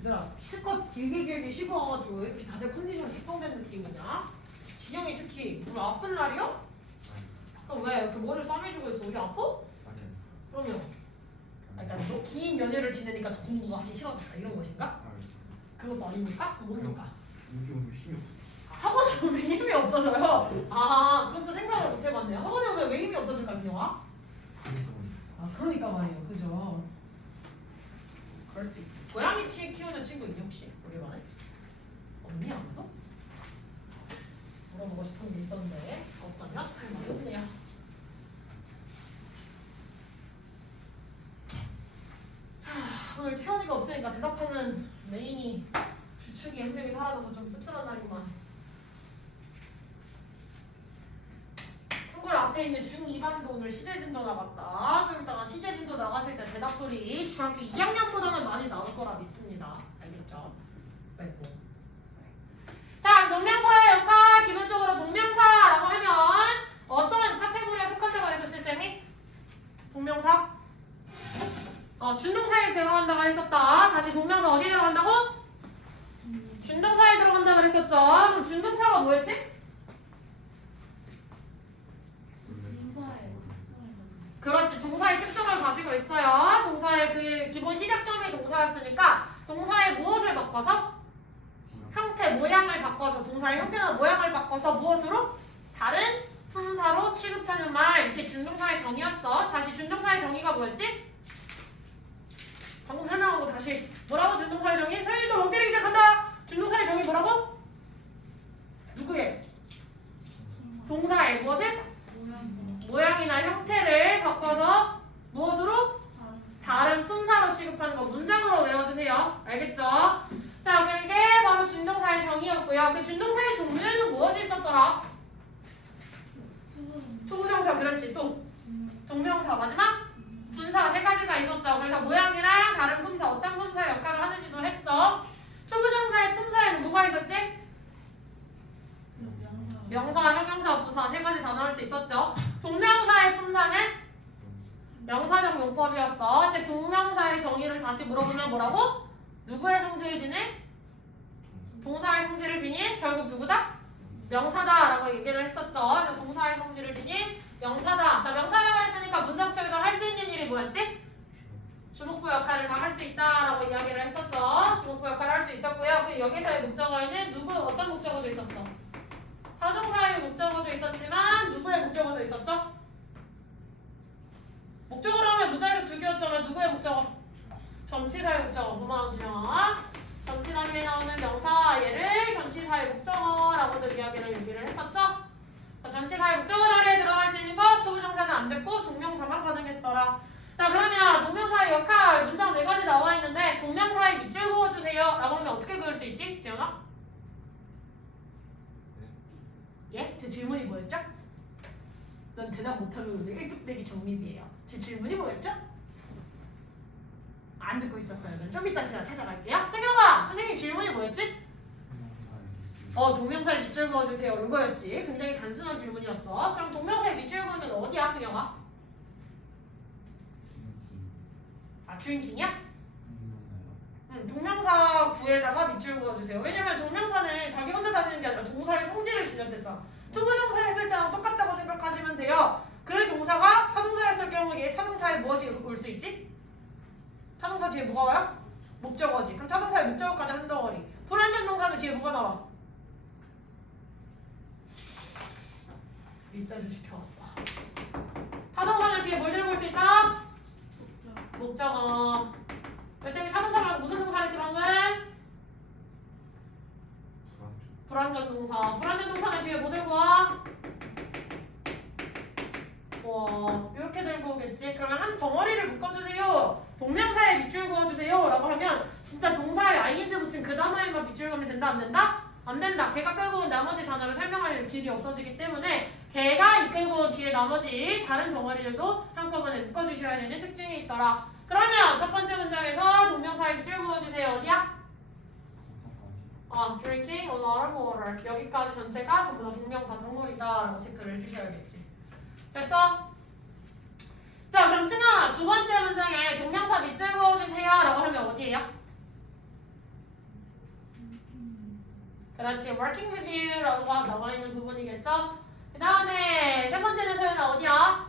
얘들아 실컷 길게 쉬고 와가지고 왜 이렇게 다들 컨디션 킥동된 느낌이냐? 진영이 특히 오늘 아픈 날이야? 그럼 왜 이렇게 머리를 싸매주고 있어? 우리 아파? 그러면 그러니까 긴 연휴를 지내니까 더 공부가 하기 싫어졌다 이런 것인가? 그것도 아닙니까? 뭡니까? 학원에 오면 힘이 없어져요? 아 그것도 생각을 못 해봤네요. 학원에 오면 왜 힘이 없어질까 진영아? 아 그러니까 말이에요. 그죠? 그럴 수 있지. 고양이 키우는 친구 있니 혹시? 우리 반에? 없니 아무도? 물어보고 싶은 게 있었는데 없다냐? 할 말이 없네요. 자 오늘 채연이가 없으니까 대답하는 메인이 주축이 한 명이 사라져서 좀 씁쓸한 날이구만. 참고로 앞에 있는 중2반도 오늘 시제진도 나갔다. 좀 이따가 시제진도 나갔을 때 대답글이 중학교 2학년보다는 많이 나올 거라 믿습니다. 알겠죠? 아이고. 자, 동명사의 역할 기본적으로 동명사라고 하면 어떤 카테고리에 속한다고 했었지 쌤이? 동명사? 준동사에 들어간다고 했었다. 다시 동명사 어디에 들어간다고? 준동사에 들어간다고 그랬었죠. 그럼 준동사가 뭐였지? 그렇지. 동사의 특성을 가지고 있어요. 동사의 그 기본 시작점이 동사였으니까 동사의 무엇을 바꿔서? 형태, 모양을 바꿔서 동사의 형태나 모양을 바꿔서 무엇으로? 다른 품사로 취급하는 말. 이렇게 준동사의 정의였어. 다시 준동사의 정의가 뭐였지? 방금 설명한 거 다시 뭐라고 준동사의 정의? 서윤이도 멍 때리기 시작한다. 준동사의 정의 뭐라고? 누구의? 동사의 무엇을? 모양이나 형태를 바꿔서 무엇으로? 다른 품사로 취급하는 거 문장으로 외워주세요. 알겠죠? 자, 그게 바로 준동사의 정의였고요. 그 준동사의 종류에는 무엇이 있었더라? 초부정사, 그렇지. 또 동명사, 마지막 분사 세 가지가 있었죠. 그래서 모양이랑 다른 품사, 어떤 품사의 역할을 하는지도 했어. 초부정사의 품사에는 뭐가 있었지? 명사, 형용사, 부사 세 가지 다 나올 수 있었죠. 동명사의 품사는 명사적 용법이었어. 즉 동명사의 정의를 다시 물어보면 뭐라고? 누구의 성질을 지닌? 동사의 성질을 지닌? 결국 누구다? 명사다라고 얘기를 했었죠. 동사의 성질을 지닌 명사다. 자, 명사라고 했으니까 문장 속에서 할 수 있는 일이 뭐였지? 주목부 역할을 다 할 수 있다라고 이야기를 했었죠. 주목부 역할을 할 수 있었고요. 그 여기서의 목적어에는 누구 어떤 목적어도 있었어? 타동사의 목적어도 있었지만 누구의 목적어도 있었죠? 목적어로 하면 문장에서 두 개였잖아. 누구의 목적어? 전치사의 목적어. 고마워 지영아. 전치 단위에 나오는 명사 얘를 전치사의 목적어라고도 얘기를 했었죠? 전치사의 목적어 자리에 들어갈 수 있는 것 초부정사는 안 됐고 동명사만 가능했더라. 자 그러면 동명사의 역할 문장 4가지 나와 있는데 동명사의 밑줄 그어주세요 라고 하면 어떻게 그을 수 있지? 지영아? 예? 제 질문이 뭐였죠? 넌 대답 못하면 오늘 일뚝배기 정립이에요. 제 질문이 뭐였죠? 안 듣고 있었어요. 넌 좀 이따 제가 찾아갈게요. 승영아! 선생님 질문이 뭐였지? 동명사에 밑줄 그어주세요. 이거였지. 굉장히 단순한 질문이었어. 그럼 동명사에 밑줄 그으면 어디야, 승영아? 주인킹이야? 동명사 구에다가 밑줄 그어주세요. 왜냐면 동명사는 자기 혼자 다니는 게 아니라 동사의 성질을 지녔댔잖아. 초부정사 했을 때랑 똑같다고 생각하시면 돼요. 그 동사가 타동사 했을 경우에 타동사에 무엇이 올 수 있지? 타동사 뒤에 뭐가 와요? 목적어지. 그럼 타동사의 목적어까지 한 덩어리. 불완전 동사는 뒤에 뭐가 나와? 리셋을 시켜왔어. 타동사는 뒤에 뭘 들고 올 수 있다? 목적어. 쌤이 타동사 말고 무슨 동사를 했지 방금? 불완전 동사. 불완전 동사는 뒤에 뭐 들고 와? 이렇게 들고 오겠지? 그러면 한 덩어리를 묶어주세요. 동명사에 밑줄 그어주세요 라고 하면 진짜 동사에 ing 붙인 그 단어에만 밑줄 그으면 된다 안 된다? 안 된다. 걔가 끌고 온 나머지 단어를 설명할 길이 없어지기 때문에 걔가 이끌고 온 뒤에 나머지 다른 덩어리들도 한꺼번에 묶어주셔야 되는 특징이 있더라. 그러면 첫 번째 문장에서 동명사에 밑줄 그어주세요. 어디야? drinking a lot of water. 여기까지 전체가 전부 다 동명사 덩어리다 라고 체크를 해주셔야겠지. 됐어? 자 그럼 승아 두 번째 문장에 동명사 밑줄 그어주세요 라고 하면 어디예요? 그렇지. working with you라고 나와 있는 부분이겠죠? 그 다음에 세 번째는 소연아 어디야?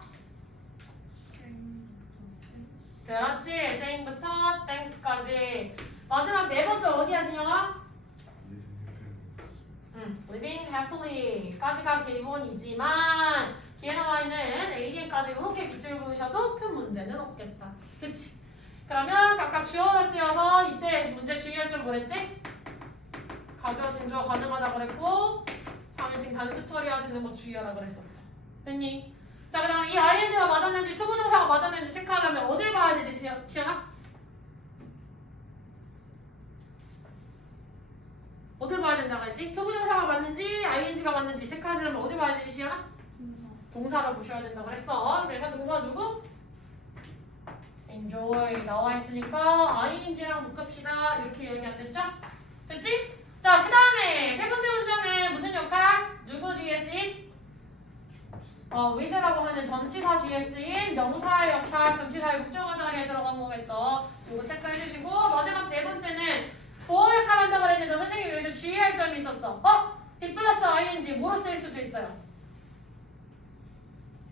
그렇지. saying부터 thanks까지. 마지막 네 번째 어디야 진영아? living happily 까지가 기본이지만 뒤에 나와 있는 agent까지 이렇게 밑줄 그으셔도 큰 문제는 없겠다. 그치? 그러면 각각 주어로 쓰여서 이때 문제 주의할 점 뭐랬지? 가주어 진주어 가능하다 그랬고 다음에 지금 단수 처리하시는 거 주의하라 그랬었죠. 됐니? 자, 그 다음 이 ing가 맞았는지 투부정사가 맞았는지 체크하려면 어딜 봐야 되지 시연아? 어딜 봐야 된다고 했지? 투부정사가 맞는지 ing가 맞는지 체크하시려면 어디 봐야 되지 시연아? 동사를 보셔야 된다고 그랬어. 그래서 동사 누구? enjoy 나와 있으니까 ing랑 묶읍시다 이렇게 얘기 안 됐죠? 됐지? 자, 그 다음에 세 번째 문제는 무슨 역할? 누구 뒤에 쓰인? with라고 하는 전치사 뒤에 쓰인 명사의 역할, 전치사의 목적어 자리에 들어간 거겠죠. 이거 체크해 주시고 마지막 네 번째는 보호 역할 한다고 그랬는데 선생님이 여기서 주의할 점이 있었어. be 플러스 ing 뭐로 쓰일 수도 있어요.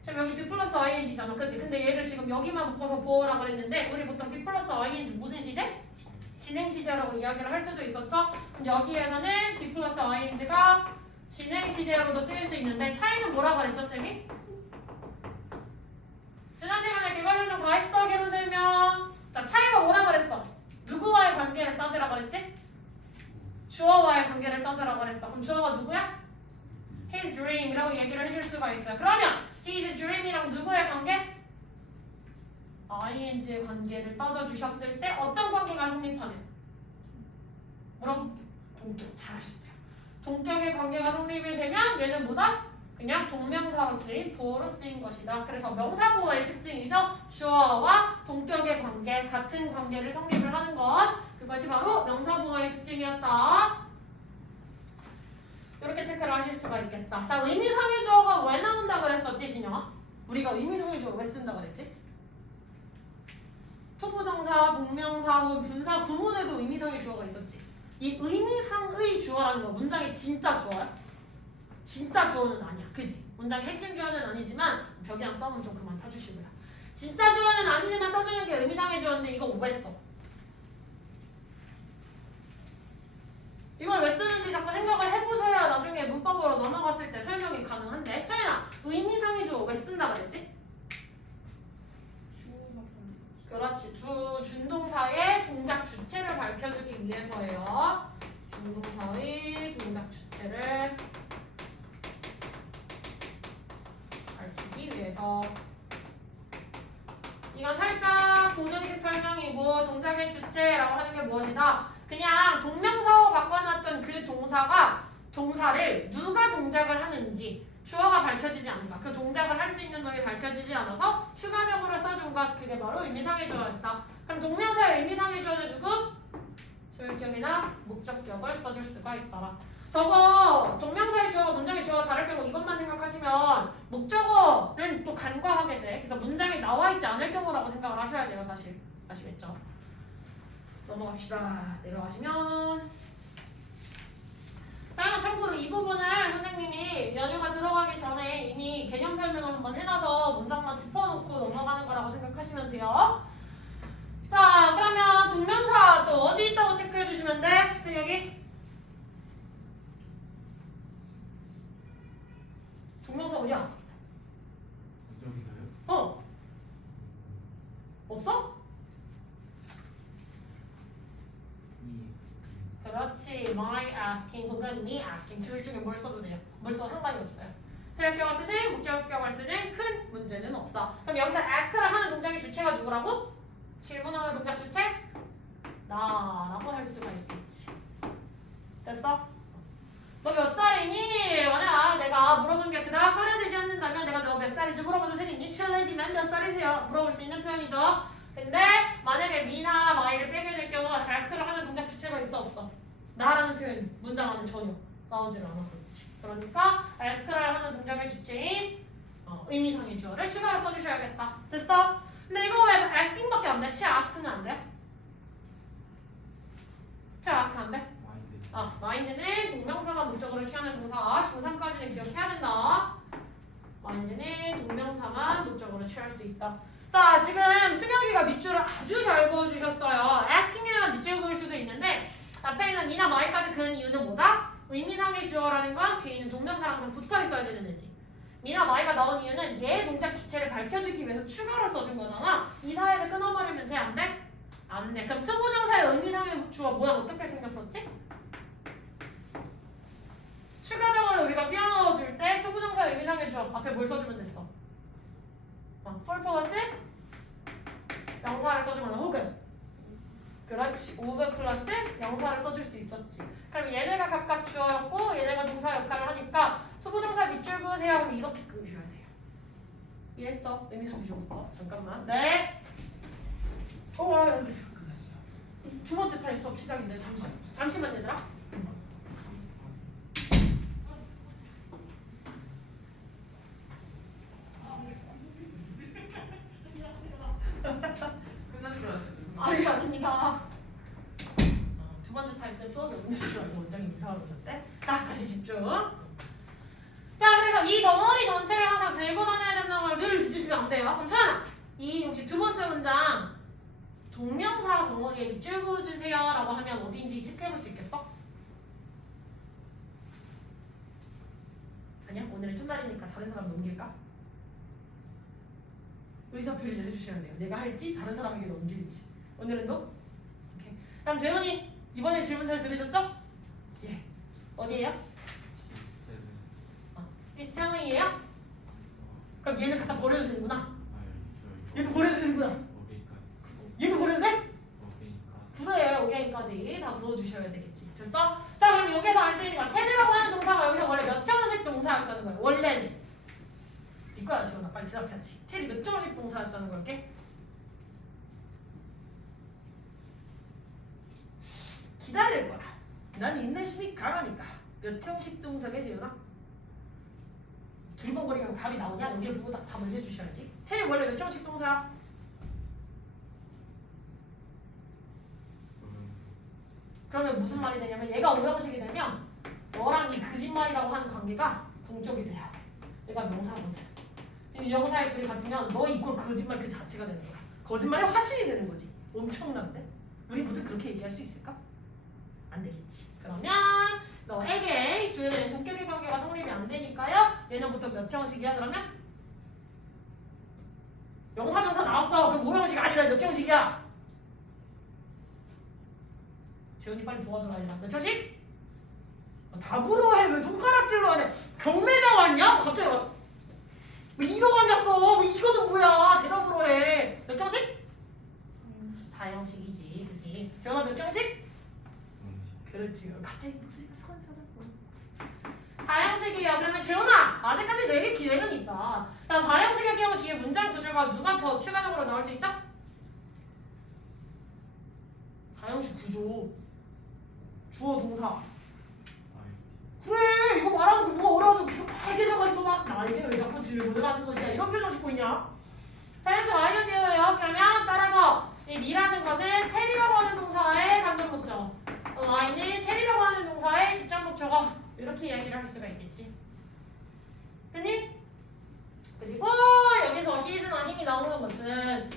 지금 여기 be 플러스 ing잖아, 그치? 근데 얘를 지금 여기만 묶어서 보호라고 그랬는데 우리 보통 be 플러스 ing 무슨 시제? 진행 시제라고 이야기를 할 수도 있었죠? 그럼 여기에서는 be 플러스 ing가 진행 시제로도 쓰일 수 있는데 차이는 뭐라고 그랬죠, 쌤이? 지난 시간에 개괄 설명 다 했어, 개론 설명. 자, 차이가 뭐라 그랬어? 누구와의 관계를 따지라고 그랬지? 주어와의 관계를 따지라고 그랬어. 그럼 주어가 누구야? his dream이라고 얘기를 해줄 수가 있어요. 그러면 his dream이랑 누구의 관계? ing의 관계를 따져주셨을 때 어떤 관계가 성립하면? 그럼 동격 잘하셨어요. 동격의 관계가 성립이 되면 얘는 뭐다? 그냥 동명사로 쓰인 보호로 쓰인 것이다. 그래서 명사보호의 특징이죠. 주어와 동격의 관계, 같은 관계를 성립을 하는 것. 그것이 바로 명사보호의 특징이었다. 이렇게 체크를 하실 수가 있겠다. 자, 의미상의 주어가 왜 나온다 그랬었지, 신영아? 우리가 의미상의 주어 왜 쓴다 그랬지? 투부정사, 동명사, 분사, 구문에도 의미상의 주어가 있었지. 이 의미상의 주어라는 거 문장의 진짜 주어야? 진짜 주어는 아니야. 그지? 문장의 핵심 주어는 아니지만 벽이랑 싸움은 좀 그만 타주시고요. 진짜 주어는 아니지만 써주는 게 의미상의 주어인데 이거 왜 써? 이걸 왜 쓰는지 자꾸 생각을 해보셔야 나중에 문법으로 넘어갔을 때 설명이 가능한데. 서연아, 의미상의 주어 왜 쓴다 그랬지? 그렇지. 준동사의 동작 주체를 밝혀주기 위해서예요. 준동사의 동작 주체를 밝히기 위해서. 이건 살짝 고정식 설명이고 동작의 주체라고 하는 게 무엇이다? 그냥 동명사로 바꿔놨던 그 동사를 누가 동작을 하는지 주어가 밝혀지지 않는다. 그 동작을 할 수 있는 놈이 밝혀지지 않아서 추가적으로 써준 것, 그게 바로 의미상의 주어였다. 그럼 동명사의 의미상의 주어는 누구? 소유격이나 목적격을 써줄 수가 있더라. 저거 동명사의 주어와 문장의 주어가 다를 경우 이것만 생각하시면 목적어는 또 간과하게 돼. 그래서 문장에 나와 있지 않을 경우라고 생각을 하셔야 돼요, 사실. 아시겠죠? 넘어갑시다. 내려가시면 다양한 참고로 이 부분을 선생님이 연휴가 들어가기 전에 이미 개념 설명을 한번 해놔서 문장만 짚어놓고 넘어가는 거라고 생각하시면 돼요. 자, 그러면 동명사 또 어디 있다고 체크해 주시면 돼? 승혁이? 동명사 어디야? 여기서요? 없어? 그렇지. my asking 혹은 me asking 둘 중에 뭘 써도 돼요. 뭘 써도 상관이 없어요. 세력격을 쓰든 목적격을 쓰든 큰 문제는 없다. 그럼 여기서 ask를 하는 동작의 주체가 누구라고? 질문하는 동작 주체? 나라고 할 수가 있겠지. 됐어? 너 몇 살이니? 만약 내가 물어본 게 그다음 꺼려지지 않는다면 내가 너 몇 살인지 물어봐도 되겠니? 실례지만 몇 살이세요? 물어볼 수 있는 표현이죠. 근데 만약에 me나 my를 빼게 될 경우 ask를 하는 동작 주체가 있어 없어? 나라는 표현 문장 안에 전혀 나오지를 않았었지. 그러니까 ask를 하는 동작의 주체인 의미상의 주어를 추가로 써주셔야겠다. 됐어? 근데 이거 왜 asking밖에 안 돼? 채 ask는 안 돼? 채 ask 안 돼? 많이 돼. mind는 동명사가 목적어를 취하는 동사. 중3까지는 기억해야 된다. mind는 동명사만 목적어로 취할 수 있다. 자, 지금 승혁이가 밑줄을 아주 잘 그어주셨어요. asking이면 밑줄 그을 수도 있는데 앞에 있는 미나 my까지 그은 이유는 뭐다? 의미상의 주어라는 건 뒤에 있는 동명사랑 항상 붙어 있어야 되는 애지. 미나 my가 나온 이유는 얘 동작 주체를 밝혀주기 위해서 추가로 써준 거잖아. 이 사이를 끊어버리면 돼? 안 돼? 안 돼. 그럼 투부정사의 의미상의 주어 모양 어떻게 생겼었지? 추가적으로 우리가 끼워넣어줄 때 투부정사의 의미상의 주어 앞에 뭘 써주면 됐어? for 플러스 명사를 써주거나 혹은 그렇지 over 플러스 명사를 써줄 수 있었지. 그럼 얘네가 각각 주어였고 얘네가 동사 역할을 하니까 투부정사 밑줄 그으세요 하면 이렇게 그으셔야 돼요. 이해했어? 의미상의 주어부터. 잠깐만. 네. 여기 지금 끝났어요. 두 번째 타임 수업 시작인데 잠시만 얘들아. 아니 아닙니다. 두 번째 타임스 수업이 없는 줄 알고 원장님 이사하러 오셨대. 자, 다시 집중. 자, 그래서 이 덩어리 전체를 항상 들고 다녀야 된다는 걸 늘 잊으시면 안 돼요. 그럼 차연아, 이 혹시 두 번째 문장 동명사 덩어리에 밑줄 그어주세요 라고 하면 어디인지 체크해볼 수 있겠어? 아니야? 오늘은 첫날이니까 다른 사람 넘길까? 의사표시를 해주셔야 돼요. 내가 할지 다른 사람에게 넘길지. 오늘은 너? 오케이. 다음 재훈이 이번에 질문 잘 들으셨죠? 예. 어디에요? It's telling이에요? 그럼 얘는 갖다 버려도 되는구나. 얘도 버려도 되는구나. 얘도 버려도 돼? 그래, 오케이까지 다 부어주셔야 되겠지. 됐어? 자, 그럼 여기서 알 수 있는 거 테리라고 하는 동사가 여기서 원래 몇 정식 동사였다는 거야. 원래는. 이거야, 지원아. 빨리 대답해야지. 테리 몇 정식 동사였다는 걸게. 기다릴 거야. 난 인내심이 강하니까. 몇 형식 동사게 지연아? 두리번거리면 답이 나오냐? 여기를 보고 딱 답을 해주셔야지. 테리 원래 몇 형식 동사야? 그러면 무슨 말이 되냐면 얘가 5형식이 되면 너랑 이 거짓말이라고 하는 관계가 동격이 돼야 돼. 얘가 명사거든. 이 명사의 둘이 같으면 너 이꼴 거짓말 그 자체가 되는 거야. 거짓말의 화신이 되는 거지. 엄청난데? 우리 모두 그렇게 얘기할 수 있을까? 안 되겠지. 그러면 너에게 주에는 동격의 관계가 성립이 안 되니까요. 얘는 보통 몇 형식이야 그러면? 명사 나왔어. 그럼 5형식 아니라 몇 형식이야? 재훈이 빨리 도와줘라 얘들아. 몇 형식? 답으로 해. 왜 손가락질로 하냐? 경매장 왔냐? 갑자기 뭐 이러고 앉았어. 뭐 이거는 뭐야? 대답으로 해. 몇 형식? 4형식이지. 그치? 재훈아 몇 형식? 그렇지. 갑자기 목소리가 서운서운하고. 4형식이야. 그러면 재훈아 아직까지 내게 기회는 있다. 자, 4형식의 경우 뒤에 문장 구조가 누가 더 추가적으로 나올 수 있죠? 4형식 구조. 주어 동사. 그래 이거 말하는 게 뭐가 어려워서 빨개져가지고 막 나에게 왜 자꾸 질문을 하는 것이야 이런 표정 짓고 있냐? 자, 그래서 Y가 되어요. 그러면 따라서 이 미라는 것은 체리라고 하는 동사의 간접 목적, Y는 체리라고 하는 동사의 직접 목적어 이렇게 이야기를 할 수가 있겠지. 됐니? 그리고 여기서 he's나 him이 나오는 것은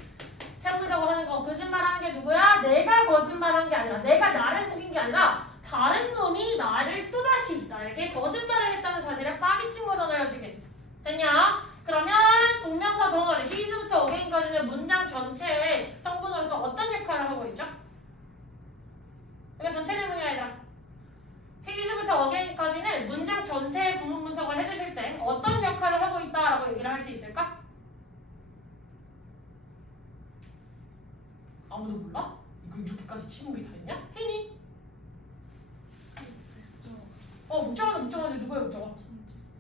tell이라고 하는 거 거짓말하는 게 누구야? 내가 거짓말한 게 아니라 내가 나를 속인 게 아니라 다른 놈이 나를 또다시 나에게 거짓말을 했다는 사실에 빠기친 거잖아요 지금. 됐냐? 그러면 동명사 덩어리 he's부터 again까지는 문장 전체의 성분으로서 어떤 역할을 하고 있죠? 이거 전체 질문이 아니라 he's부터 again까지는 문장 전체의 구문 분석을 해주실 때 어떤 역할을 하고 있다라고 얘기를 할 수 있을까? 아무도 몰라? 이거 이렇게까지 침묵이 다 있냐? 혜니? 목적어는 누구의 목적어?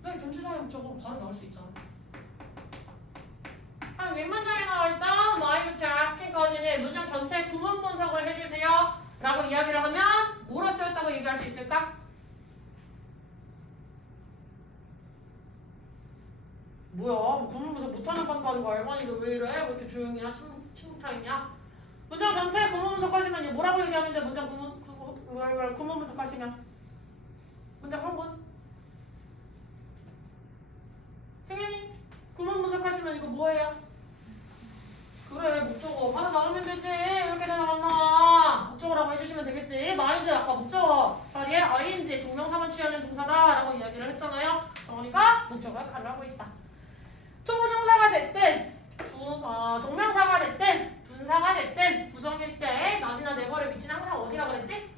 네, 전체상의 목적어로 바로 나올 수 있잖아. 한 윗문장에 나와있던 my부터 asking까지는 문장 전체 구문 분석을 해주세요 라고 이야기를 하면 뭐로 쓰였다고 얘기할 수 있을까? 뭐야? 구문 분석 못하는 반도 아니고 알바니도 왜 이래? 왜 이렇게 조용히 해? 침묵 타임이야? 문장 전체 구문 분석하시면 뭐라고 얘기하면 돼? 문장 구문 걸 구문 분석하시면 문장 성분. 승현이 구문 분석하시면 이거 뭐예요? 그래 목적어 하나 나오면 되지. 이렇게 대답 안 나와. 목적어라고 해주시면 되겠지. 마인드 아까 목적어 자리에 ing 동명사만 취하는 동사다 라고 이야기를 했잖아요. 그러니까 목적어 역할을 하고 있다. 초보정사가 됐든 동명사가 됐든 분사가 됐든 부정일 때 not이나 never의 위치는 항상 어디라 그랬지?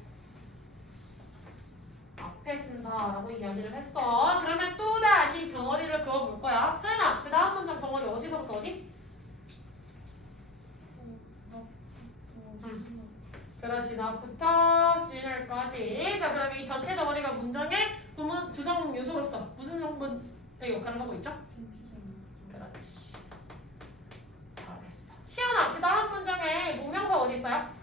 앞에 쓴다라고 이야기를 했어. 그러면 또다시 덩어리를 그어볼 거야. 서연아 그 다음 문장 덩어리 어디서부터 어디? 그렇지. 나부터 sinner까지. 자 그럼 이 전체 덩어리가 문장의 구성 요소로서 무슨 성분의 역할을 하고 있죠? 그렇지. 잘했어. 시연아 그 다음 문장에 동명사 어디 있어요?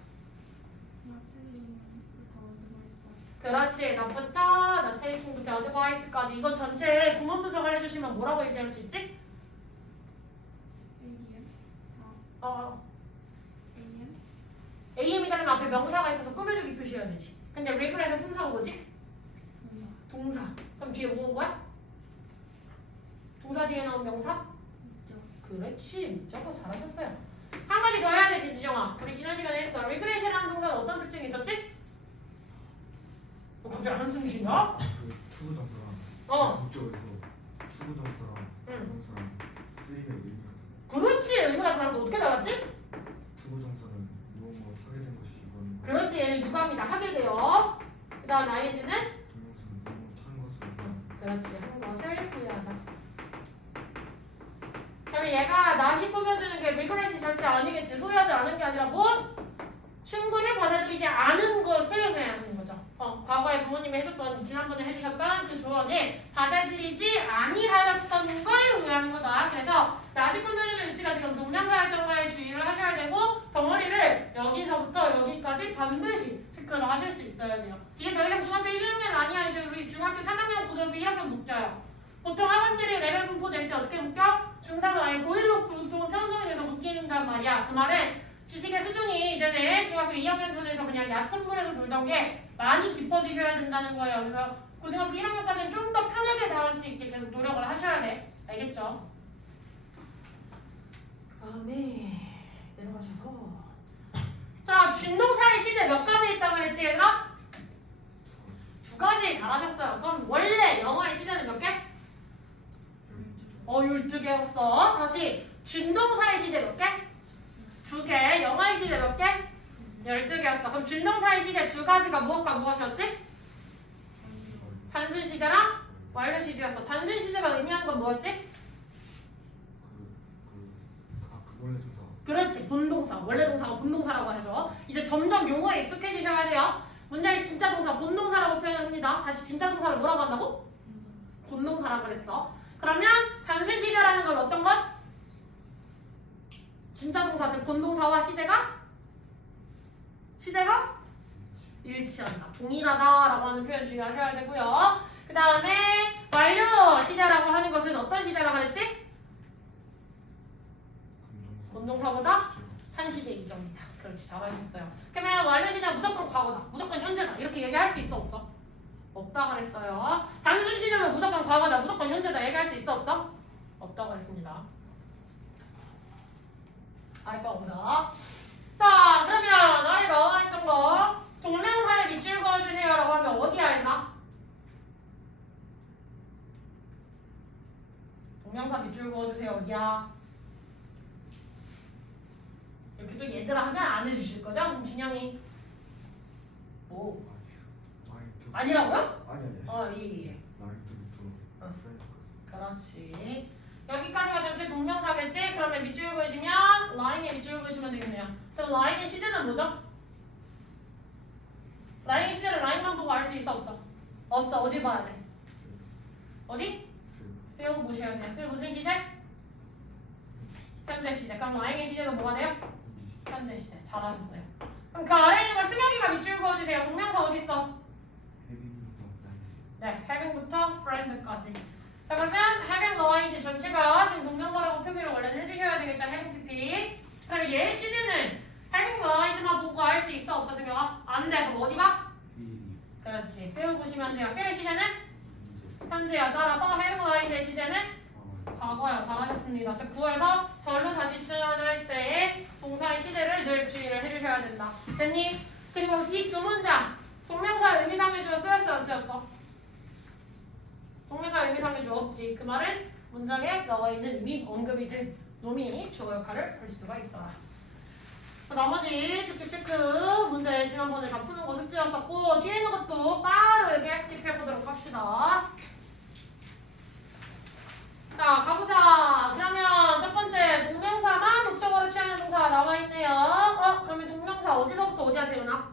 그렇지. 나부터 not taking부터 advice까지. 이거 전체 구문 분석을 해주시면 뭐라고 얘기할 수 있지? AM이라면 앞에 명사가 있어서 꾸며주기 표시해야 되지. 근데 regret의 품사가 뭐지? 동사. 그럼 뒤에 뭐 온 거야? 동사 뒤에 나온 명사? 그렇지. 저거 잘하셨어요. 한 가지 더 해야 되지 지정아. 우리 지난 시간에 했어. regret이라는 동사는 어떤 특징이 있었지? 갑자기 한숨 쉬냐? 그 투구 점수랑 목적에서 투구 점수랑 명사랑 쓰임의 의미가 그렇지. 의미가 달라서 어떻게 달랐지? 투구 점수는 무엇 하게 된 것이 이건 그렇지. 얘는 유감이다. 하게 돼요. 그 다음 ing는? 동명사는 무엇 한 것을 그렇지. 한 것을 후회하다. 그러면 얘가 낫이 꾸며주는 게 regret이 절대 아니겠지. 소유하지 않은 게 아니라 뭐? 충고를 받아들이지 않은 것을 후회하는 거죠. 과거에 부모님이 해줬던 지난번에 해주셨던 그 조언을 받아들이지 아니하였던 걸 후회하는 거다. 그래서 낫이 꾸며주는 위치가 지금 동명사였던 거에 주의를 하셔야 되고 덩어리를 여기서부터 여기까지 반드시 체크를 하실 수 있어야 돼요. 이게 더 이상 중학교 1학년 아니야. 이제 우리 중학교 3학년, 고등학교 1학년 묶여요. 보통 학원들이 레벨 분포 낼 때 어떻게 묶여? 중3은 아예 고1로 보통은 편성이 돼서 묶이는단 말이야. 그 말은 지식의 수준이 이제는 중학교 2학년 전에서 그냥 얕은 물에서 놀던 게 많이 깊어지셔야 된다는 거예요. 그래서 고등학교 1학년까지는 좀 더 편하게 나올 수 있게 계속 노력을 하셔야 돼. 알겠죠? 다음에 내려가셔서 자 준동사의 시제 몇 가지 있다고 그랬지 얘들아? 2가지 잘하셨어요. 그럼 원래 영어의 시제는 몇 개? 12개였어. 다시 준동사의 시제 몇 개? 2개. 영어의 시제 몇 개? 12개였어. 그럼 준동사의 시제 2가지가 무엇과 무엇이었지? 단순 시제랑 완료 시제였어. 단순 시제가 의미하는 건 뭐였지? 원래 동사 그렇지. 본동사. 원래 동사가 본동사라고 하죠. 이제 점점 용어에 익숙해지셔야 돼요. 문장의 진짜 동사 본동사라고 표현합니다. 다시 진짜 동사를 뭐라고 한다고? 본동사라고 그랬어. 그러면 단순 시제라는 건 어떤 것? 진짜 동사 즉 본동사와 시제가 일치한다. 동일하다라고 하는 표현 주의하셔야 되고요. 그 다음에 완료 시제라고 하는 것은 어떤 시제라고 그랬지? 본동사보다 한 시제 이점이다. 그렇지. 잘하셨어요. 그러면 완료 시제는 무조건 과거다. 무조건 현재다. 이렇게 얘기할 수 있어 없어? 없다 그랬어요. 단순 시제는 무조건 과거다. 무조건 현재다. 얘기할 수 있어 없어? 없다 그랬습니다. 아래 거 보자. 자 그러면 아래 나와 있던 거 동명사에 밑줄 그어주세요 라고 하면 어디야 했나? 동명사 밑줄 그어주세요 어디야? 이렇게 또 얘들아 하면 안 해주실 거죠? 그럼 진영이 오 아니라고요? 아니 예. 나이트부터 그렇지. 여기까지가 전체 동명사겠지? 그러면 밑줄 그으시면 라인에 밑줄 그으시면 되겠네요. 그럼 라인의 시제는 뭐죠? 라인의 시제를 라인만 보고 알 수 있어 없어? 없어. 어디 봐야 돼? 어디? fill 보셔야 돼요. fill 무슨 시제? 현재 시제. 그럼 라인의 시제는 뭐가 돼요? 현재 시제. 잘하셨어요. 그럼 그 아래에 있는 걸 승혁이가 밑줄 그어주세요. 동명사 어디 있어? 네, having부터 friend까지. 자 그러면 having lied 전체가 지금 동명사라고 표기를 원래는 해주셔야 되겠죠. having pp. 그럼 얘의 시제는 having lied만 보고 알 수 있어 없어 승혁아? 안 돼. 그럼 어디 봐? 그렇지. feel 보시면 돼요. feel의 시제는 현재야. 따라서 having right의 시제는 과거요. 잘하셨습니다. 즉 9에서 절로 다시 치환할 때에 동사의 시제를 늘 주의를 해주셔야 된다. 됐니? 그리고 이 두 문장 동명사 의미상의 주어 쓰였어 안 쓰였어? 동명사 의미상의 주어 없지. 그 말은 문장에 나와 있는 이미 언급이 된 놈이 주어 역할을 할 수가 있다. 나머지 쭉쭉 체크 문제 지난번에 다 푸는 거 숙제였었고 뒤에 있는 것도 빠르게 스킵해보도록 합시다. 자 가보자. 그러면 첫 번째 동명사만 목적어로 취하는 동사가 나와있네요. 그러면 동명사 어디서부터 어디야 재훈아?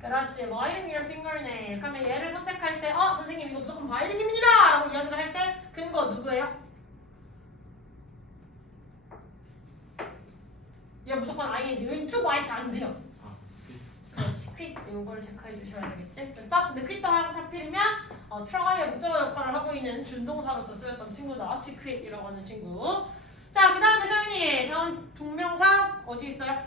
그렇지. biting your fingernail. 그러면 얘를 선택할 때 선생님 이거 무조건 바이링입니다 라고 이야기를 할 때 근거 누구예요? 얘 무조건 ing. 여기 to bite 안 돼요. 그렇지. quit 이거를 체크해 주셔야 되겠지. 됐어? 근데 quit도 하필이면 try의 목적어 역할을 하고 있는 준동사로서 쓰였던 친구다. to quit이라고 하는 친구. 자, 그 다음에 서윤이 다음 동명사 어디 있어요?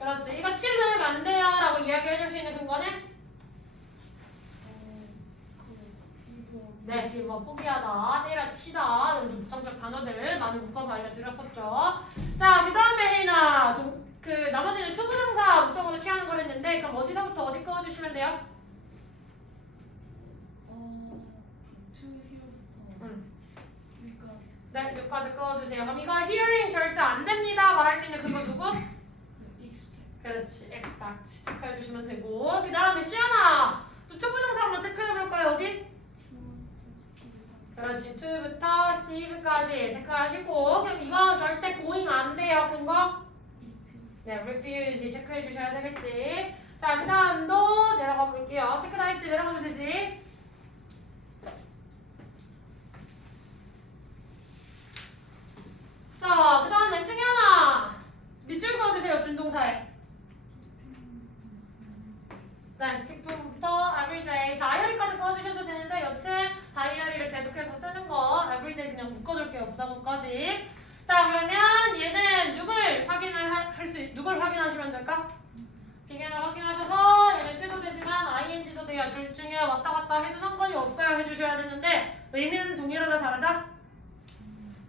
그렇지. 이거 칠르면 안 돼요 라고 이야기해 줄 수 있는 근거는? 네, give up, 포기하다, 때려치다 이런 좀 부정적 단어들 많이 묶어서 알려드렸었죠. 자, 그 다음에 혜인아 그 나머지는 투부정사 목적으로 취하는 걸 했는데 그럼 어디서부터 어디 꺼주시면 돼요? 네, 여기까지 꺼주세요. 그럼 이거 hearing 절대 안 됩니다 말할 수 있는 그거 누구? 그렇지, expect 체크해 주시면 되고 그 다음에 시연아 또 투부정사 한번 체크해 볼까요? 어디? 그렇지, to부터 Steve까지 체크하시고 그럼 이거 절대 going 안 돼요. 근거? 네, refuse 체크해 주셔야 되겠지. 자, 그 다음도 내려가 볼게요. 체크 다 했지? 내려가도 되지? 자, 그 다음에 승현아 밑줄 그어주세요. 준동사에. 네, 기쁨부터 everyday 다이어리까지 꺼주셔도 되는데 여튼 다이어리를 계속해서 쓰는 거 everyday 그냥 묶어줄게요. 부사구까지. 자, 그러면 얘는 누굴 누굴 확인하시면 될까? 비견을 확인하셔서 얘는 취도 되지만 ing도 돼요. 둘 중에 왔다 갔다 해도 상관이 없어요. 해주셔야 되는데 의미는 동일하다 다르다?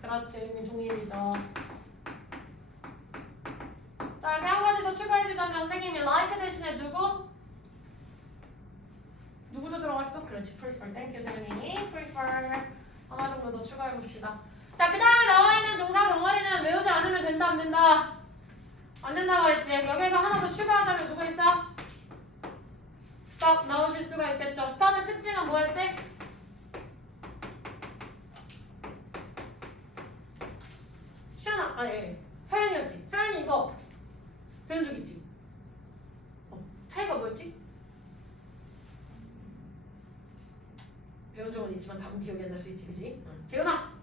그렇지, 의미 동일이죠. 자, 여기 한 가지 더 추가해주자면 선생님이 like 대신에 누구도 들어갔어? 그렇지, prefer. 땡큐 세련이. prefer. 하나 정도 더 추가해봅시다. 자, 그 다음에 나와있는 동사 덩어리는 외우지 않으면 된다, 안 된다? 안 된다 말했지? 여기서 하나 더 추가하자면 누구 있어? stop 나오실 수가 있겠죠. stop의 특징은 뭐였지? 시연아, 예. 서연이었지? 서연이 이거 배운 적 있지? 차이가 뭐였지? 배운 적은 있지만 답은 기억이 안 날 수 있지, 그치? 재훈아!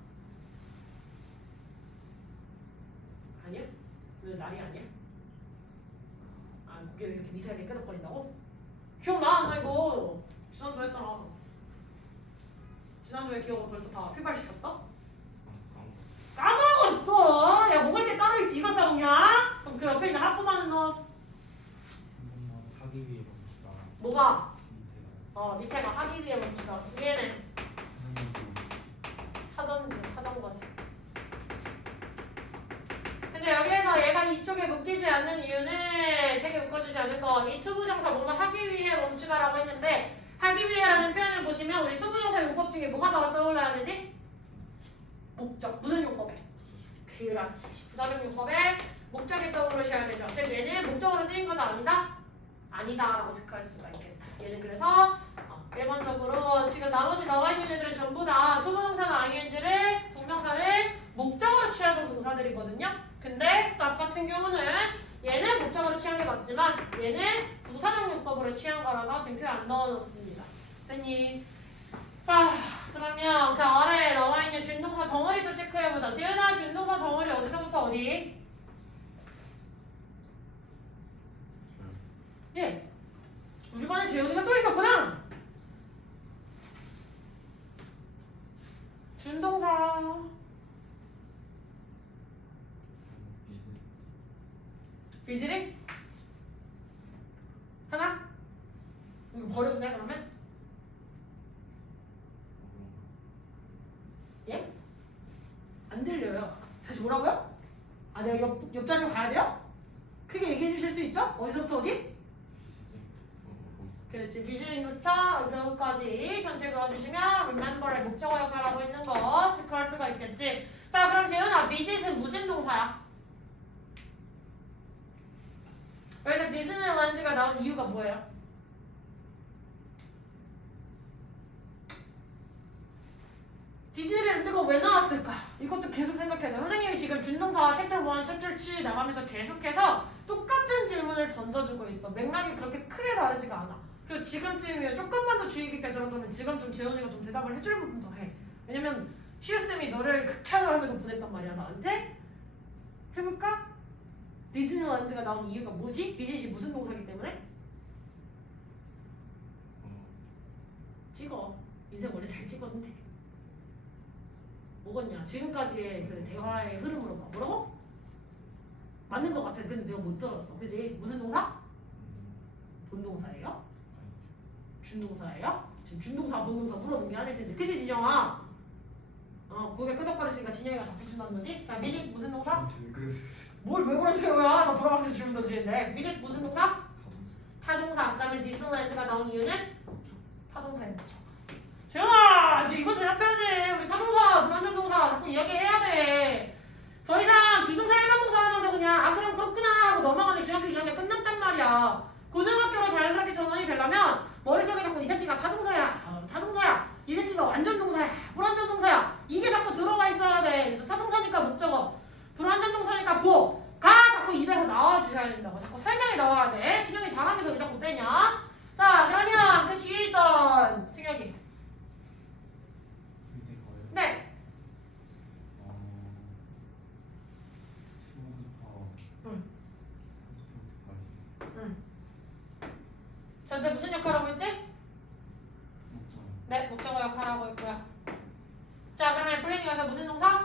아니야? 오늘 날이 아니야? 아, 고개를 이렇게 미세하게 끄덕거린다고? 기억나? 나 이거 지난주에 했잖아. 지난주에 기억은 벌써 다 휘발시켰어? 까먹었어! 야, 뭐가 이렇게 따로있지? 이걸 까먹냐? 그럼 그 옆에 있는 하프만은 너 하기 위해 멈추다. 뭐가? 밑에가 하기 위해 멈추다. 위에는 하던 것을. 근데 여기에서 얘가 이쪽에 묶이지 않는 이유는 책에 묶어주지 않은 거. 이 투부정사 뭔가 하기 위해 멈추다라고 했는데 하기 위해라는 표현을 보시면 우리 투부정사 용법 중에 뭐가 바로 떠올라야 되지? 목적. 무슨 용법에? 그렇지. 부사적 용법에 목적이 떠오르셔야 되죠. 즉 얘는 목적으로 쓰인 거다 아니다? 아니다라고 체크할 수가 있겠다. 얘는 그래서 일반적으로 지금 나머지 나와 있는 애들은 전부 다 투부정사나 ing를 동명사를 목적으로 취하던 동사들이거든요. 근데 stop 같은 경우는 얘는 목적으로 취한 게 맞지만 얘는 부사적 용법으로 취한 거라서 지금 표현 안 넣어놓습니다. 됐니? 자, 그러면 그 아래에 나와 있는 준동사 덩어리도 체크해보자. 지은아, 준동사 덩어리 어디서부터 어디? 예. 우리 반에 재훈이가 또 있었구나. 준동사 비즈리? 하나? 이거 버려도 돼 그러면? 예? 안 들려요. 다시 뭐라고요? 아 내가 옆자리로 가야 돼요? 크게 얘기해 주실 수 있죠? 어디서부터 어디? 그렇지. 비즈링부터 여기까지 전체 그어주시면 remember의 목적어 역할하고 있는 거 체크할 수가 있겠지. 자 그럼 재현아 visit은 무슨 동사야? 그래서 디즈니랜드가 나온 이유가 뭐예요? 디즈니랜드가 왜 나왔을까? 이것도 계속 생각해야 돼. 선생님이 지금 준동사 챕터 1, 챕터 2 나가면서 계속해서 똑같은 질문을 던져주고 있어. 맥락이 그렇게 크게 다르지가 않아. 그래서 지금쯤이면 조금만 더 주의 깊게 들었다면 지금 좀 재훈이가 좀 대답을 해줄 부분 더 해. 왜냐면 시우쌤이 너를 극찬을 하면서 보냈단 말이야 나한테. 해볼까? 디즈니랜드가 나온 이유가 뭐지? 비즈닛이 무슨 동사기 때문에? 찍어. 인생 원래 잘 찍었는데. 뭐겠냐? 지금까지의 그 대화의 흐름으로 봐. 뭐라고? 맞는 것 같아. 근데 내가 못 들었어. 그지? 무슨 동사? 본동사예요? 준동사예요? 지금 준동사, 본동사 물어본 게 아닐 텐데. 그치 진영아? 고개 끄덕거렸으니까 진영이가 답해준다는 거지? 자, 미직 무슨 동사? 그랬어요. 뭘 왜 그러세요? 나 돌아가면서 질문 던지는데. 미직 무슨 동사? 타동사. 그다음에 디즈니랜드가 나온 이유는? 타동사에 묻혀. 재현아! 이제 이건 대답해야지. 우리 타동사, 불완전동사 자꾸 이야기해야 돼. 더 이상 비동사 일반동사 하면서 그냥 아 그럼 그렇구나 하고 넘어가는 중학교 2학년 끝났단 말이야. 고등학교로 자연스럽게 전환이 되려면 머릿속에 자꾸 이 새끼가 타동사야, 타동사야, 이 새끼가 완전 동사야, 불완전 동사야 이게 자꾸 들어가 있어야 돼. 그래서 타동사니까 목적어, 불완전 동사니까 가 자꾸 입에서 나와주셔야 된다고. 자꾸 설명이 나와야 돼. 신영이 잘하면서 왜 자꾸 빼냐? 자 그러면 그 뒤에 있던 승혁이. 네. 전체 무슨 역할을 하고 있지? 네, 목적어 역할을 하고 있고요. 자, 그러면 플래닝에서 무슨 동사?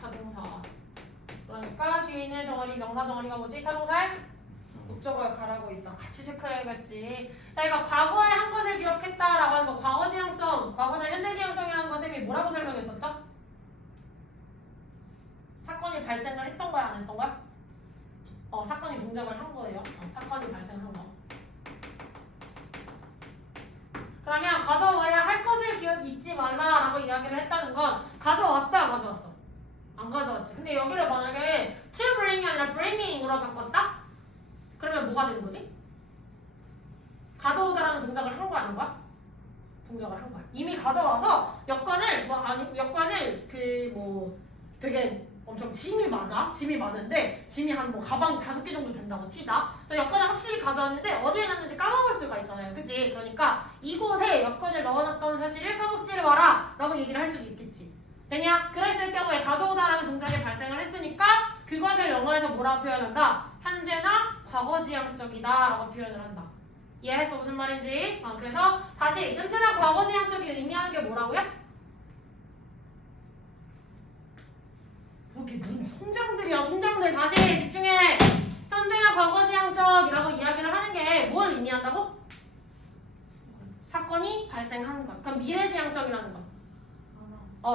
타동사. 그러니까 뒤에 있는 덩어리, 명사 덩어리가 뭐지? 타동사의 목적어 역할을 하고 있다. 같이 체크해야겠지. 자, 이거 과거에 한 것을 기억했다라고 하는 거 과거 지향성, 과거나 현대 지향성이라는 거 쌤이 뭐라고 설명했었죠? 사건이 발생을 했던 거야, 안 했던 거야? 사건이 동작을 한 거예요. 사건이 발생한 거. 그러면 가져와야 할 것을 잊지 말라라고 이야기를 했다는 건 가져왔어, 안 가져왔어? 안 가져왔지. 근데 여기를 만약에 to bring이 아니라 bringing으로 바꿨다? 그러면 뭐가 되는 거지? 가져오다라는 동작을 한 거야, 안 한 거야? 동작을 한 거야. 이미 가져와서 여권을 여권을 되게 엄청 짐이 많은데 짐이 한 가방이 5개 정도 된다고 치자. 그래서 여권을 확실히 가져왔는데 어디에 놨는지 까먹을 수가 있잖아요. 그치? 그러니까 이곳에 여권을 넣어놨던 사실을 까먹지를 마라 라고 얘기를 할 수도 있겠지. 되냐? 그랬을 경우에 가져오다라는 동작이 발생을 했으니까 그것을 영어에서 뭐라고 표현한다? 현재나 과거지향적이다 라고 표현을 한다. 이해했어? 무슨 말인지? 그래서 다시 현재나 과거지향적이 의미하는 게 뭐라고요? 이렇게 송장들이야. 송장들 다시 집중해. 현재나 과거지향적이라고 이야기를 하는 게 뭘 의미한다고? 사건이 발생한 것. 그럼 미래지향성이라는 것.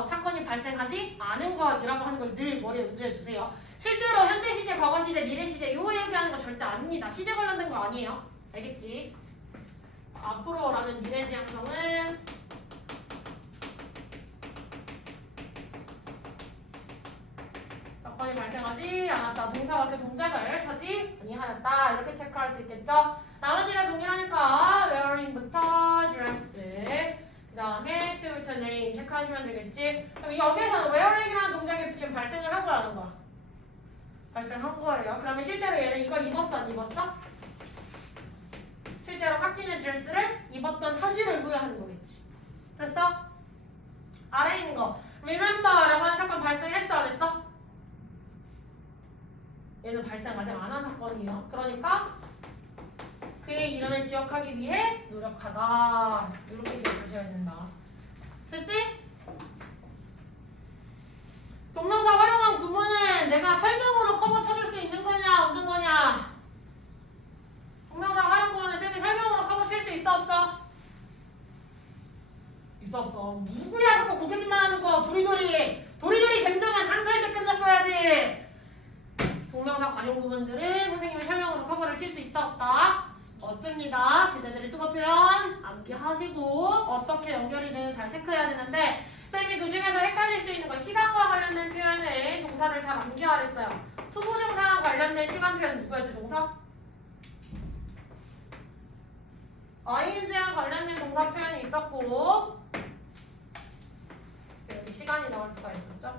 사건이 발생하지 않은 것이라고 하는 걸 늘 머리에 문제해 주세요. 실제로 현재 시제, 과거 시제, 미래 시제 요 얘기하는 거 절대 아닙니다. 시제 관련된 거 아니에요. 알겠지? 앞으로라는 미래지향성은 사건이 발생하지 않았다. 동사와 그 동작을 하지 아니하였다. 이렇게 체크할 수 있겠죠? 나머지가 동일하니까 wearing부터 dress 그 다음에 to부터 name 체크하시면 되겠지? 그럼 여기에서는 wearing이라는 동작이 지금 발생을 하고 하는 거야. 발생한 거예요. 그러면 실제로 얘는 이걸 입었어 안 입었어? 실제로 깎이는 드레스를 입었던 사실을 후회하는 거겠지. 됐어? 아래에 있는 거 remember라고 하는 사건 발생했어 안 했어? 얘는 발생 아직 안 한 사건이에요. 그러니까 그의 이름을 기억하기 위해 노력하다. 이렇게 기억하셔야 된다. 됐지? 동명사 활용한 구문은 내가 설명을 이런 부분들을 선생님의 설명으로 커버를 칠 수 있다 없다? 없습니다. 그대들의 수거 표현 암기하시고 어떻게 연결이 되는지 잘 체크해야 되는데 선생님이 그 중에서 헷갈릴 수 있는 거 시간과 관련된 표현에 동사를 잘 암기하랬어요. 투부정사랑 관련된 시간 표현 누구였지 동사? ing랑 관련된 동사 표현이 있었고 여기 시간이 나올 수가 있었죠.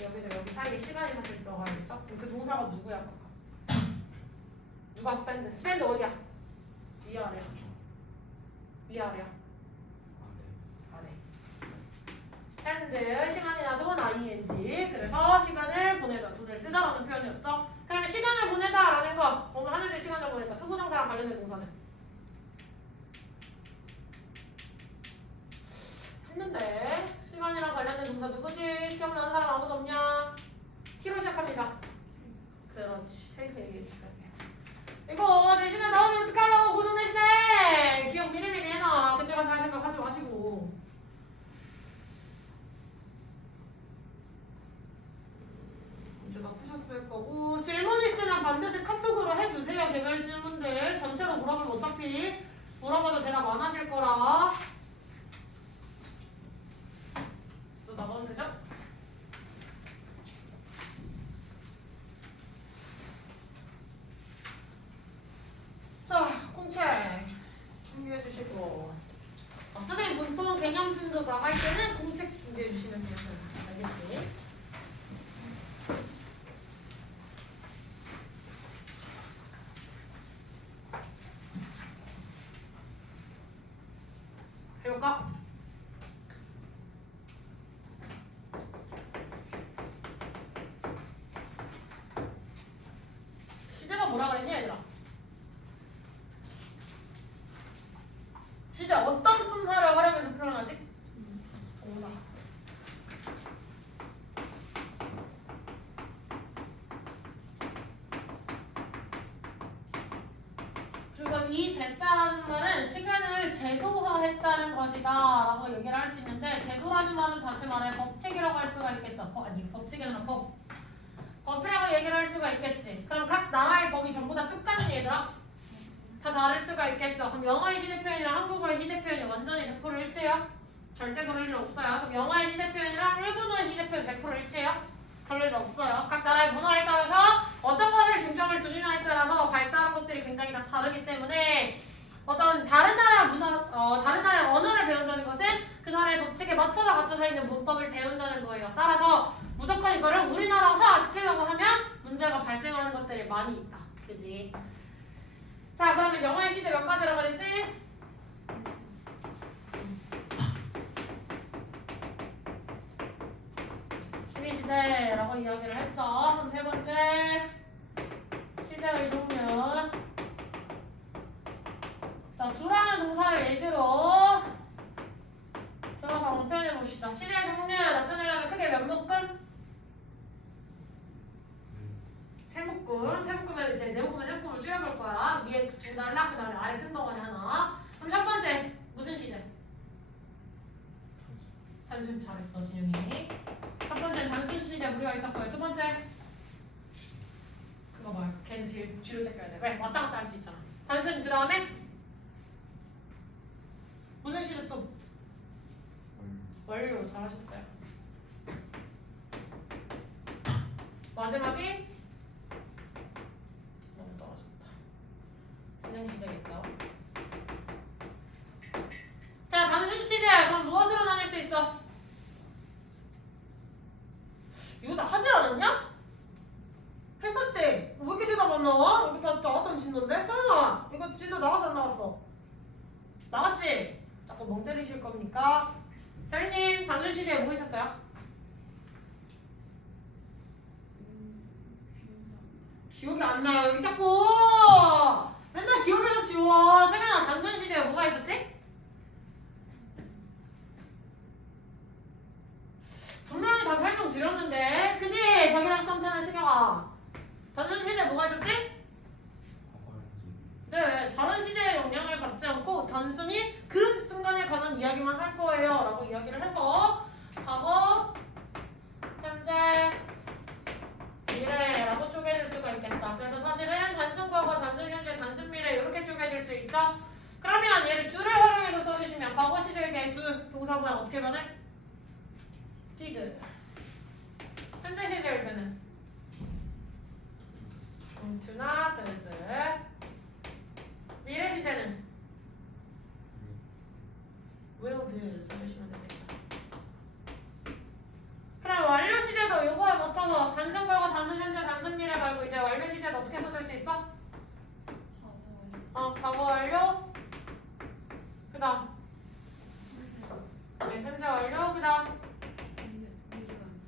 여기도 여기 사이에 시간이 사실 들어가야겠죠. 그럼 그 동사가 누구야? 누가 스펜드? 스펜드 어디야? 위아래야. 위아래야. 아래. 스펜드 시간이나 돈 ing 그래서 시간을 보내다 돈을 쓰다라는 표현이었죠. 그러면 시간을 보내다라는 거 오늘 하늘의 시간을 보내다 투부정사랑 관련된 동사는 했는데 시간이랑 관련된 동사 누구지? 기억나는 사람 아무도 없냐? T로 시작합니다. 그렇지. 테이크 얘기해 주시면 돼요. 이거 대신에 나오면 어떡하려고 고정 대신에 기억 미리미리 해놔. 그때 가서 할 생각 하지 마시고. 문제가 푸셨을 거고 질문 있으면 반드시 카톡으로 해주세요. 개별 질문들 전체로 물어보면 어차피 물어봐도 대답 안 하실 거라. 또 나가면 되죠? 자, 공책 준비해 주시고 선생님 보통 개념진도 나갈 때는 공책 준비해 주시면 돼요. 알겠지? 해볼까? 시제가 뭐라 그랬냐 얘들아? 시제 어떤 분사를 활용해서 표현하지? 동사. 그리고 이 제자라는 말은 시간을 제도화했다는 것이다 라고 얘기를 할 수 있는데 제도라는 말은 다시 말해 법칙이라고 할 수가 있겠죠. 아니 법칙이 아니라 법이라고 얘기를 할 수가 있겠지. 그럼 각 나라의 법이 전부 다 똑같니 얘들아? 다 다를 수가 있겠죠. 그럼 영어의 시제 표현이랑 한국어의 시제 표현이 완전히 100% 일치해요? 절대 그럴 일 없어요. 그럼 영어의 시제 표현이랑 일본어의 시제 표현 100% 일치해요? 그럴 일 없어요. 각 나라의 문화에 따라서 어떤 것을 중점을 두느냐에 따라서 발달한 것들이 굉장히 다 다르기 때문에 어떤 다른 나라 문화, 다른 나라의 언어를 배운다는 것은 그 나라의 법칙에 맞춰서 갖춰져 있는 문법을 배운다는 거예요. 따라서 무조건 이거를 우리나라화 시키려고 하면 문제가 발생하는 것들이 많이 있다. 그지? 자, 그러면 영어의 시제 몇 가지라고 그랬지? 시제라고 이야기를 했죠. 그럼 세 번째 시제의 종류. 자, 주라는 동사를 예시로 들어서 한번 표현해 봅시다. 시제의 종류 나타내려면 크게 몇 묶음? 세 묶음. 세 묶음에서 이제 네 묶음에 세 묶음을 줄여볼 거야. 위에 두 달락, 그 다음에 아래 큰 덩어리 하나. 그럼 첫 번째 무슨 시제? 단순. 잘했어 진영이. 첫 번째는 단순 시제 무리가 있었고요. 두 번째 그거 뭐야? 걔는 제일 뒤로 제껴야 돼. 왜? 왔다 갔다 할 수 있잖아. 단순. 그 다음에 무슨 시제 또? 완료. 잘하셨어요. 마지막이 너무 떨어졌다. 진행 시제겠죠. 자, 단순 시제. 그럼 무엇으로 나눌 수 있어? 이거 다 하지 않았냐? 했었지? 왜 이렇게 대답 안 나와? 여기 다 나왔던 진도인데? 서연아, 이거 진도 나왔어 안 나왔어? 나왔지? 자꾸 멍 때리실 겁니까? 서연님, 단순 시제에 뭐 있었어요? 기억이 안 나요. 여기 자꾸 맨날 기억에서 지워. 세면아, 단순 시제에 뭐가 있었지? 분명히 다 설명드렸는데 그지? 벽이랑 썸 타는 승혁아. 단순 시제에 뭐가 있었지? 네, 다른 시제의 영향을 받지 않고 단순히 그 순간에 관한 이야기만 할 거예요 라고 이야기를 해서 과거, 현재, 미래라고 쪼개줄 수가 있겠다. 그래서 얘를 do를 활용해서 써주시면 과거 시절의 do 동사 모양 어떻게 변해? did. 현재 시절 때는 do나 does. 미래 시제는 will do 써주시면 되겠죠. 그럼 완료 시제도 요거에 맞춰서 단순 과거, 단순 현재, 단순 미래 말고 이제 완료 시제도 어떻게 써줄 수 있어? 과거 완료. 그 다음 네, 현재 완료. 그 다음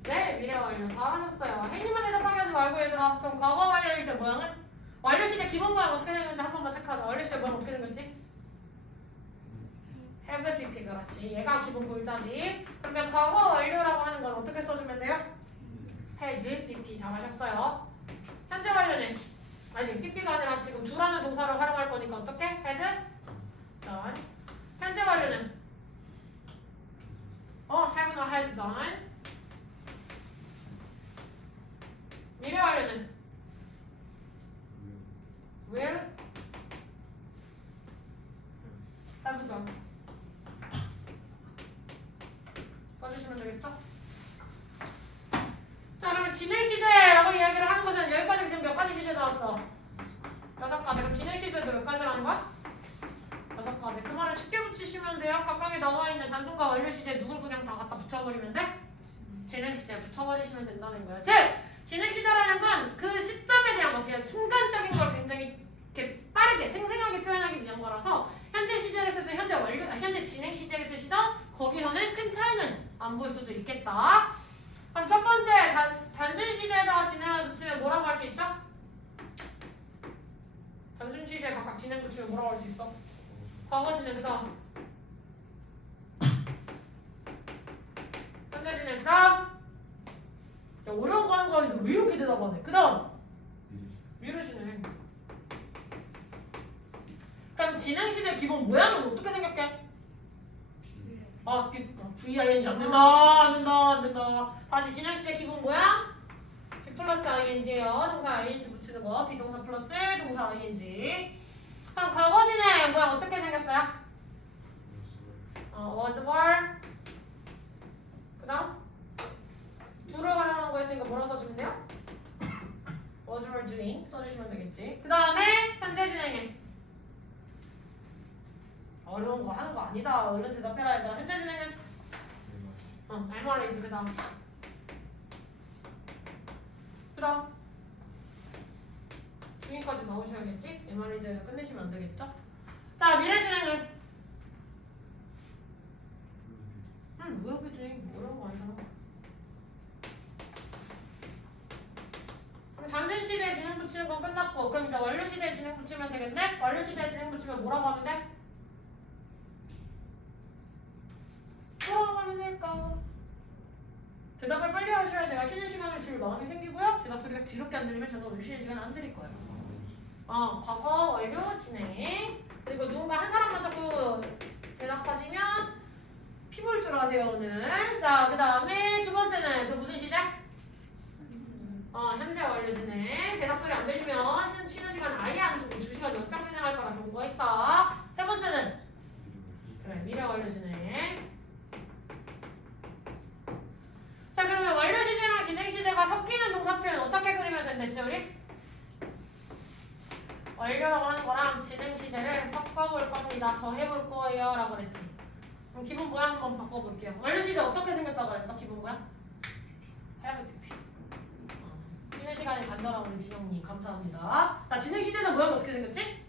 네, 미래 완료. 잘하셨어요. 혜님만 대답하게 하지 말고 얘들아. 그럼 과거 완료일 때 모양은? 완료 시제 기본 모양 어떻게 되는지 한 번만 체크하자. 완료 시제 모양 어떻게 되는지? have pp 그렇지. 얘가 기본 골자지. 그러면 과거 완료라고 하는 건 어떻게 써주면 돼요? has pp 잘하셨어요. 현재 완료는 아니 pp가 아니라 지금 do라는 동사를 활용할 거니까 어떻게? had done. 현재 완료는 have나 has done. 미래 완료는 will have done. 써주시면 되겠죠? 자, 그러면 진행 시제라고 이야기를 하는 것은 여기까지 지금 몇 가지 시제 나왔어? 6가지. 그럼 진행 시제도 몇 가지라는 거야? 6가지. 그 말을 쉽게 붙이시면 돼요. 각각에 나와 있는 단순과 완료 시제 누굴 그냥 다 갖다 붙여버리면 돼? 진행 시제 붙여버리시면 된다는 거야. 즉, 진행 시제라는 건 그 시점에 대한 거, 그냥 순간적인 걸 굉장히 이렇게 빠르게 생생하게 표현하기 위한 거라서 현재 시제를 쓰든 현재 진행 시제를 쓰시던 거기서는 큰 차이는 안 보일 수도 있겠다. 그럼 첫 번째 단순 시제에다가 진행을 붙이면 뭐라고 할 수 있죠? 단순 시제에 각각 진행 붙이면 뭐라고 할 수 있어? 과거 진행 그다음 현재 진행 그다음 야 어려운 거 하는 거 아닌데 왜 이렇게 대답하네? 그다음 미래 진행. 그럼 진행 시제 기본 모양은 어떻게 생각해? VING 안 된다. 다시 진행 시제 기본 모양 B 플러스 ING예요. 동사 ING 붙이는 거. 비동사 플러스 동사 ING. 그럼 과거 진행 모양 어떻게 생겼어요? was were. 그다음 do를 활용한 거 했으니까 뭐라 써주면 돼요? was were doing 써주시면 되겠지. 그 다음에 현재 진행해. 어려운 거 하는 거 아니다. 얼른 대답해라 얘들아. 현재 진행은 MR이지. 그 다음 중위까지 나오셔야겠지? MR이즈에서 끝내시면 안 되겠죠? 자, 미래 진행은 will be doing 어려운 거 아니잖아. 그럼 단순 시대에 진행 붙이는 건 끝났고 그럼 이제 완료 시대에 진행 붙이면 되겠네? 완료 시대에 진행 붙이면 뭐라고 하면 돼? 뭐라고 하면 될까? 대답을 빨리 하셔야 제가 쉬는 시간을 줄 마음이 생기고요. 대답 소리가 더럽게 안 들리면 저는 오늘 쉬는 시간 안 드릴 거예요. 과거, 완료, 진행. 그리고 누군가 한 사람만 자꾸 대답하시면 피볼 줄 아세요 오늘. 자, 그 다음에 두 번째는 또 무슨 시작? 현재 완료 진행. 대답 소리 안 들리면 쉬는 시간 아예 안 주고 2시간 연장 진행할 거라 경고했다. 세 번째는 그래, 미래 완료 진행. 자, 그러면 완료 시제랑 진행 시제가 섞이는 동사 표현 어떻게 그리면 된댔지 우리? 완료라고 하는 거랑 진행 시제를 섞어볼 겁니다. 더 해볼 거예요 라고 그랬지. 그럼 기본 모양 한번 바꿔볼게요. 완료 시제 어떻게 생겼다고 그랬어? 기본 모양? have pp. 쉬는 시간에 간절한 우리 진영님 감사합니다. 자, 진행 시제는 모양이 어떻게 생겼지?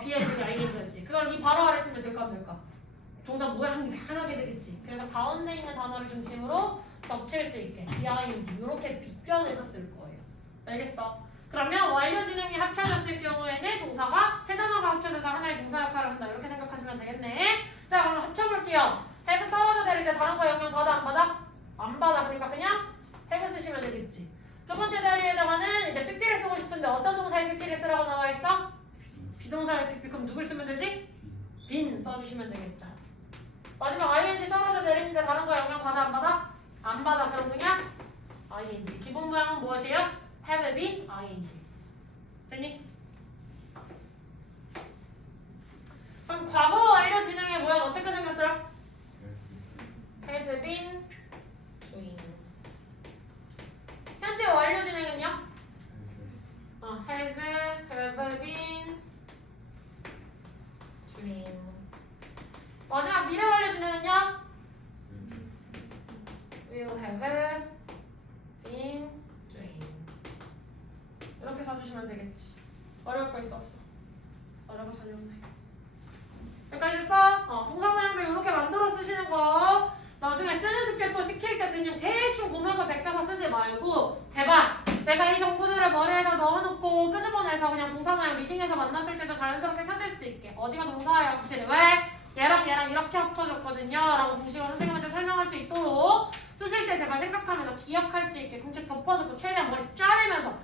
BN이 ING였지. 그걸 이 바로 아래 쓰면 될까 안 될까? 동사 모양이 이상하게 되겠지. 그래서 가운데 있는 단어를 중심으로 겹칠 수 있게 BING 이렇게 빗겨내서 쓸 거예요. 알겠어? 그러면 완료 진행이 합쳐졌을 경우에는 동사가 세 단어가 합쳐져서 하나의 동사 역할을 한다. 이렇게 생각하시면 되겠네. 자, 그럼 합쳐볼게요. have 떨어져 내릴 때 다른 거 영향 받아 안 받아? 안 받아. 그러니까 그냥 have 쓰시면 되겠지. 두 번째 자리에다가는 이제 pp를 쓰고 싶은데 어떤 동사에 pp를 쓰라고 나와 있어? 비동사에 pp. 그럼 누굴 쓰면 되지? been 써주시면 되겠죠. 마지막 ing 떨어져 내리는데 다른 거 영향 받아 안 받아? 안 받아. 그럼 그냥 ing. 기본 모양은 무엇이에요? have been ing. 됐니? 그럼 쳐주시면 되겠지. 어려울 거 있어 없어? 어려운 거 전혀 없네. 여기까지 됐어? 동사 모양도 이렇게 만들어 쓰시는 거. 나중에 쓰는 숙제 또 시킬 때 그냥 대충 보면서 베껴서 쓰지 말고 제발 내가 이 정보들을 머리에다 넣어놓고 끄집어내서 그냥 동사 모양 리딩에서 만났을 때도 자연스럽게 찾을 수 있게. 어디가 동사야 확실히. 왜? 얘랑 얘랑 이렇게 합쳐졌거든요 라고 공식으로 선생님한테 설명할 수 있도록 쓰실 때 제발 생각하면서 기억할 수 있게 공식 덮어놓고 최대한 머리 짜내면서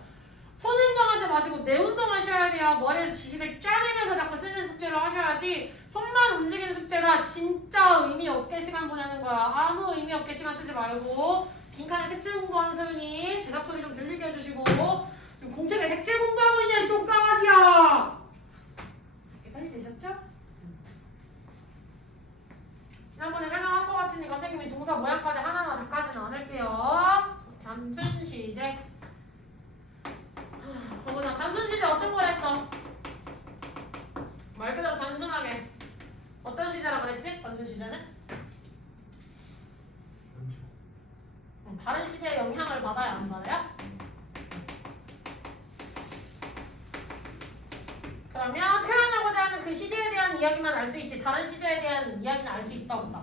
손 운동하지 마시고 뇌 운동하셔야 돼요. 머리에서 지식을 짜내면서 자꾸 쓰는 숙제를 하셔야지 손만 움직이는 숙제라 진짜 의미 없게 시간 보내는 거야. 아무 의미 없게 시간 쓰지 말고 빈칸에 색칠 공부하는 소윤이 대답 소리 좀 들리게 해주시고 지금 공책에 색칠 공부하고 있냐 이 똥강아지야. 빨리 되셨죠? 지난번에 설명한 것 같으니까 선생님이 동사 모양까지 하나하나 다까지는 안 할게요. 단순 시제. 보자. 단순 시제 어떤 걸 했어? 말 그대로 단순하게. 어떤 시제라 그랬지? 단순 시제는? 다른 시제에 영향을 받아야 안 받아요? 그러면 표현하고자 하는 그 시제에 대한 이야기만 알 수 있지 다른 시제에 대한 이야기는 알 수 있다 없다?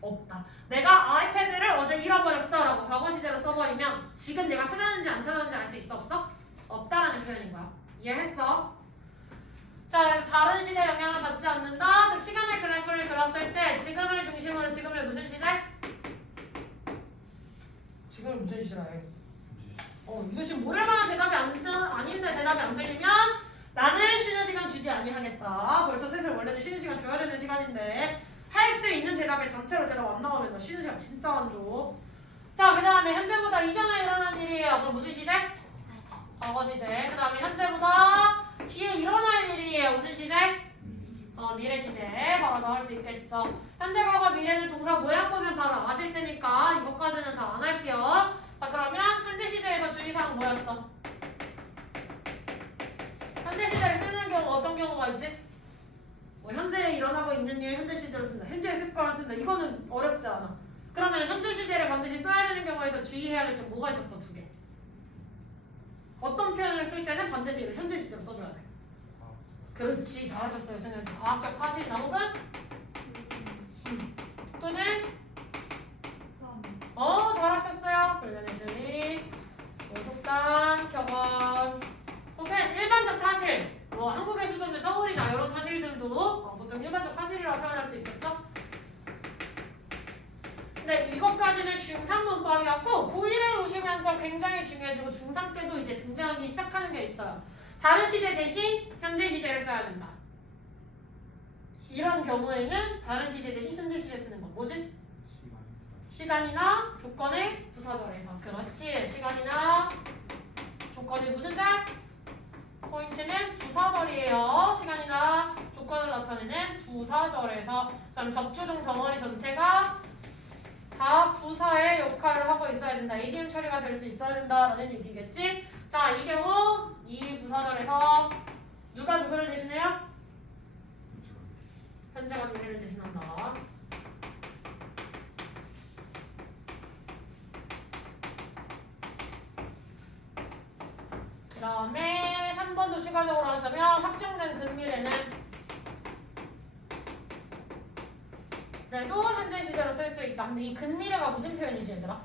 없다. 내가 아이패드를 어제 잃어버렸어 라고 과거 시제로 써버리면 지금 내가 찾았는지 안 찾았는지 알 수 있어 없어? 없다라는 표현인 거야. 이해했어? 자, 그래서 다른 시제에 영향을 받지 않는다. 즉 시간의 그래프를 그렸을 때 지금을 중심으로 지금을 무슨 시제? 지금을 무슨 시제라 해? 이거 지금 모를 만한 대답이 아닌데 대답이 안 들리면 나는 쉬는 시간 주지 아니하겠다. 벌써 슬슬 원래는 쉬는 시간 줘야 되는 시간인데 할 수 있는 대답에 단체로 대답 안 나오면 나 쉬는 시간 진짜 안 줘. 자, 그 다음에 현재보다 이전에 일어난 일이에요. 그럼 무슨 시제? 과거 시제. 그 다음에 현재보다 뒤에 일어날 일이에요. 무슨 시제? 미래 시제. 바로 나올 수 있겠죠. 현재, 과거, 미래는 동사 모양 보면 바로 아실 테니까 이것까지는 다 안 할게요. 자, 그러면 현재 시제에서 주의사항 뭐였어? 현재 시제를 쓰는 경우 어떤 경우가 있지? 현재에 일어나고 있는 일 현재 시제로 쓴다. 현재의 습관 쓴다. 이거는 어렵지 않아. 그러면 현재 시제를 반드시 써야 되는 경우에서 주의해야 될 점 뭐가 있었어? 두 개. 어떤 표현을 쓸 때는 반드시 이를 현재 시제로 써줘야 돼. 그렇지. 잘하셨어요. 선생님. 과학적 사실이나 혹은 또는 잘하셨어요. 별년의 진리, 속담, 경험 혹은 일반적 사실. 한국의 수도는 서울이나 이런 사실들도 보통 일반적 사실이라고 표현할 수 있었죠? 근데 이것까지는 중3 문법이었고 고1에 오시면서 굉장히 중요해지고 중3 때도 이제 등장하기 시작하는 게 있어요. 다른 시제 대신 현재 시제를 써야 된다. 이런 경우에는 다른 시제 대신 현재 시제 쓰는 거 뭐지? 시간이나 조건의 부사절에서. 그렇지. 시간이나 조건의 무슨 절? 포인트는 부사절이에요. 시간이나 조건을 나타내는 부사절에서. 그다음 적주동 덩어리 전체가 다 부사의 역할을 하고 있어야 된다. 이디움 처리가 될 수 있어야 된다라는 얘기겠지. 자, 이 경우 이 부사절에서 누가 누구를 대신해요? 현재가 미래를 대신한다. 그 다음에 3번도 추가적으로 하자면 확정된 근미래는 그래도 현재 시제로 쓸 수 있다. 근데 이 근미래가 무슨 표현이지 얘들아?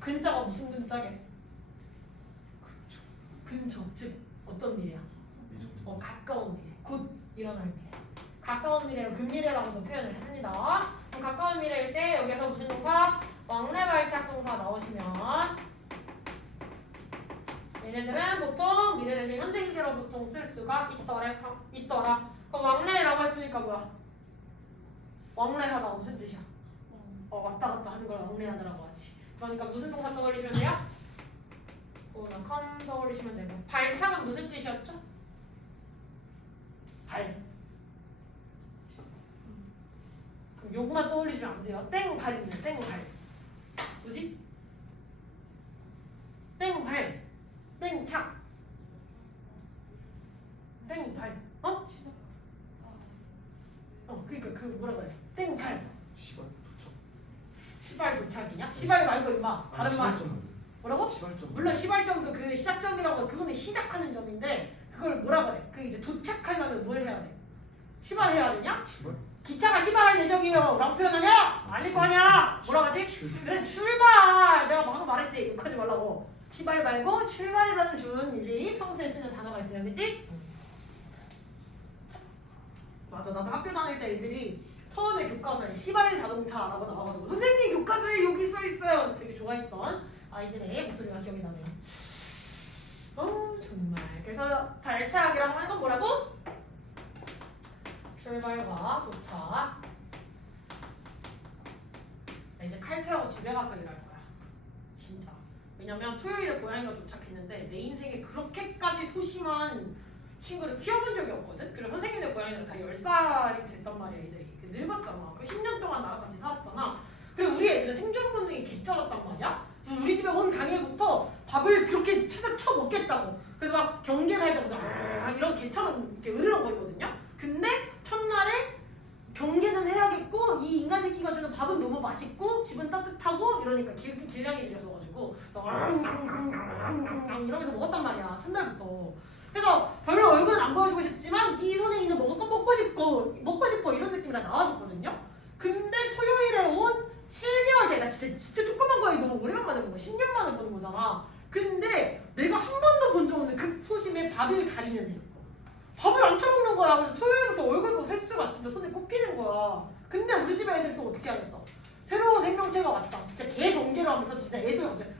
근자가 무슨 근자게? 근접, 즉 어떤 미래야? 가까운 미래, 곧 일어날 미래. 가까운 미래를 근미래라고도 표현을 합니다. 그럼 가까운 미래일 때 여기서 무슨 동사? 왕래 발착 동사 나오시면 얘네들은 보통 미래 대신 현재 시제로 보통 쓸 수가 있더라. 그럼 왕래라고 했으니까 뭐야? 왕래하다 무슨 뜻이야? 왔다 갔다 하는 걸 왕래하다라고 하지. 그러니까 무슨 동사 떠올리시면 돼요? 컴 떠올리시면 되고. 발착은 무슨 뜻이었죠? 발. 그럼 요것만 떠올리시면 안 돼요. 땡발입니다. 땡발. 뭐지? 땡발. 땡착. 땡발. 그러니까 그 뭐라 그래? 땡발. 시발 도착. 시발 도착이냐? 시발 말고 임마. 다른 말. 뭐라고? 시발점. 물론 시발점도 그 시작점이라고 그거는 시작하는 점인데 그걸 뭐라 그래? 그 이제 도착하려면 뭘 해야 돼? 시발해야 되냐? 시발? 기차가 시발할 예정이에요. 라고 표현하냐? 아닐 거 아니야? 뭐라 하지? 그래 출발! 내가 방금 말했지? 욕하지 말라고. 시발 말고 출발이라는 좋은 일이 평소에 쓰는 단어가 있어요. 그치? 맞아. 나도 학교 다닐 때 애들이 처음에 교과서에 시발 자동차라고 나와가지고 선생님 교과서에 여기 써있어요. 되게 좋아했던 아이들의 목소리가 기억이 나네요. 정말. 그래서 발차기라고 하는 건 뭐라고? 출발과 도착. 나 이제 칼퇴하고 집에 가서 일할 거야. 진짜. 왜냐면 토요일에 고양이가 도착했는데 내 인생에 그렇게까지 소심한 친구를 키워본 적이 없거든. 그리고 선생님네 고양이는 다 10살이 됐단 말이야. 애들이. 그래서 늙었잖아. 10년 동안 나랑 같이 살았잖아. 그리고 우리 애들은 생존 본능이 개쩔었단 말이야. 그래서 우리 집에 온 당일부터 밥을 그렇게 찾아 먹겠다고. 그래서 막 경계를 할 때마다 이런 개처럼 이렇게 으르렁거리거든요. 근데 첫날에 경계는 해야겠고 이 인간 새끼가 주는 밥은 너무 맛있고 집은 따뜻하고 이러니까 길냥이 들였어가지고 이러면서 먹었단 말이야. 첫날부터. 그래서 별로 얼굴은 안 보여주고 싶지만 네 손에 있는 먹을 거 먹고 싶어 이런 느낌이라 나와줬거든요. 근데 토요일에 온 7개월째 나 진짜 조그만 거에 너무 오래간만에 본 거야. 10년 만에 보는 거잖아. 근데 내가 한 번도 본 적 없는 그 소심에 밥을 가리는 애. 밥을 안 쳐먹는 거야. 그래서 토요일부터 얼굴 보 횟수가 진짜 손에 꼽히는 거야. 근데 우리 집에 애들이 또 어떻게 하겠어? 새로운 생명체가 왔다. 진짜 개 경계를 하면서 진짜 애들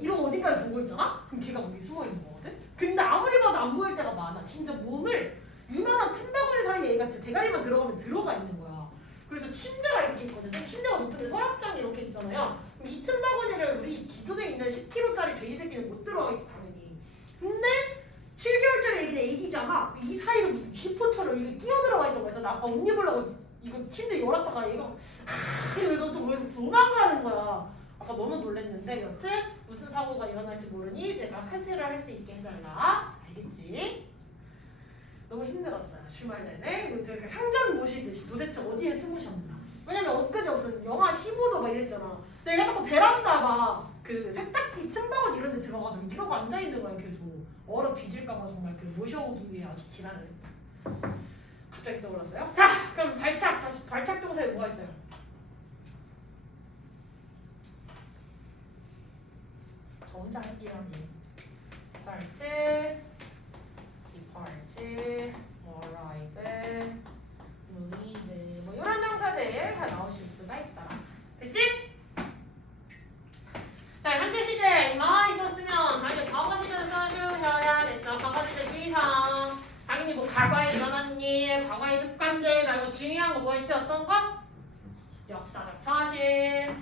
이러고 어딘가를 보고 있잖아? 그럼 걔가 거기 숨어 있는 거거든? 근데 아무리 봐도 안 보일 때가 많아. 진짜 몸을 이만한 틈바구니 사이에 얘가 진짜 대가리만 들어가면 들어가 있는 거야. 그래서 침대가 이렇게 있거든. 침대가 높은데 서랍장이 이렇게 있잖아요. 그럼 이 틈바구니를 우리 기존에 있는 10kg짜리 돼지 새끼는 못 들어가겠지 당연히. 근데 7개월짜리 애기는 애기잖아. 이 사이를 무슨 기포처럼 이게 끼어들어가 있던 거야. 그래서 나 아까 옷 입으려고 이거 침대 열었다가 얘가 이러면서 또 도망가는 거야. 아까 너무 놀랬는데 여튼 무슨 사고가 일어날지 모르니 제가 칼퇴를 할 수 있게 해달라. 알겠지? 너무 힘들었어요. 주말 내내 이거 상전 모시듯이 도대체 어디에 숨으셨나. 왜냐면 엊그제 무슨 영하 15도 막 이랬잖아. 근데 얘가 자꾸 베란다 막 그 세탁기 틈바구니 이런 데 들어가서 이러고 앉아있는 거야. 계속 얼어 뒤질까봐 정말 그 모셔오기 위해 아주 지랄을 했다. 갑자기 떠올랐어요. 자 그럼 다시 발착 동사에 뭐가 있어요? 저 혼자 할게요. start, depart, arrive, leave 뭐 이런 동사들 다 나오실 수가 있다. 됐지? 자 현재 시제만 있었으면 당연히 과거 시제를 써주셔야겠죠. 과거 시제 주의사항 당연히 뭐 과거에 일어난 일, 과거의 습관들 말고 중요한 거 뭐 있지? 어떤 거? 역사적 사실.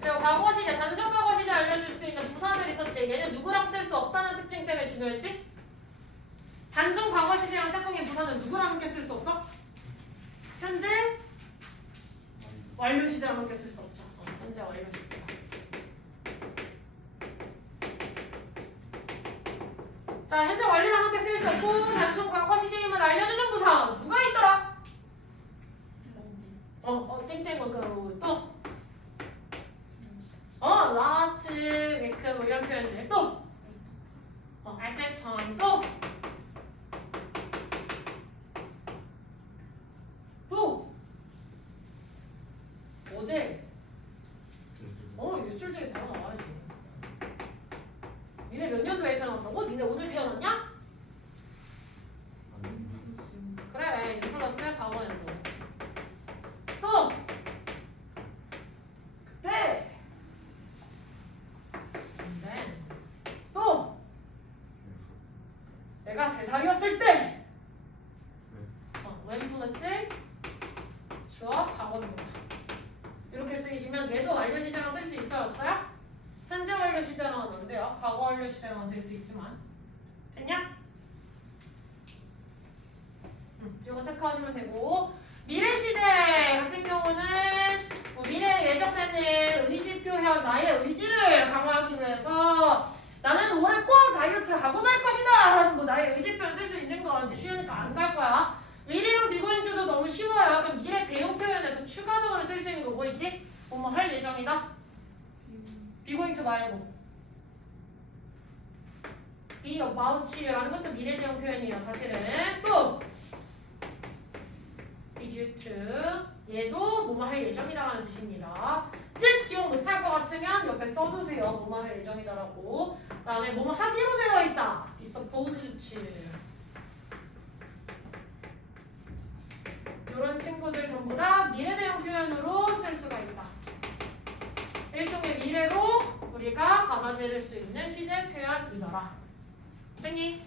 그리고 과거 시제, 단순 과거 시제 알려줄 수 있는 부사들 있었지. 얘는 누구랑 쓸 수 없다는 특징 때문에 중요했지? 단순 과거 시제랑 짝꿍의 부사는 누구랑 함께 쓸 수 없어? 현재 완료 시제랑 함께 쓸 수 없죠. 현재 완료 시제. 자, 현재 완료랑 함께 쓸 수 없고 단순 과거 시제임을 알려주는 부사 누가 있더라? 땡땡 또. last week 뭐 이런 표현들 또. at that time 또. 어제. 일주일 뒤에 바로 나와야지. 니네 몇 년도에 태어났다고? 니네 오늘 태어났냐? 그래, 1 플러스 과거연도. 또! 그때! 근데 또! 내가 3살이었을 때! when 플러스 주어 과거입니다. 이렇게 쓰이시면 얘도 완료 시제랑 쓸 수 있어요? 없어요? 현재 완료 시제는 안 돼요. 과거 완료 시제는 될 수 있지만. 됐냐? 이거 체크하시면 되고 미래 시제 같은 경우는 뭐 미래에 예정된 일, 의지 표현, 나의 의지를 강화하기 위해서 나는 올해 꼭 다이어트 하고 말 것이다 라는 뭐 나의 의지 표현 쓸 수 있는 거 이제 쉬우니까 안 갈 거야. 미래랑 비거인주도 너무 쉬워요. 그럼 미래 대용 표현에도 추가적으로 쓸 수 있는 거 뭐 있지? 뭐뭐 할 예정이다. be going to 말고 be about라는 것도 미래 대형 표현이에요. 사실은 또 be due to 얘도 뭐뭐 할 예정이다라는 뜻입니다. 뜻 기억 못할 것 같으면 옆에 써주세요. 뭐뭐 할 예정이다라고. 그 다음에 뭐뭐 하기로 되어 있다. be supposed to. 이런 친구들 전부 다 미래 대형 표현으로 쓸 수가 있다. 일종의 미래로 우리가 받아들일 수 있는 시제 표현이더라. 생이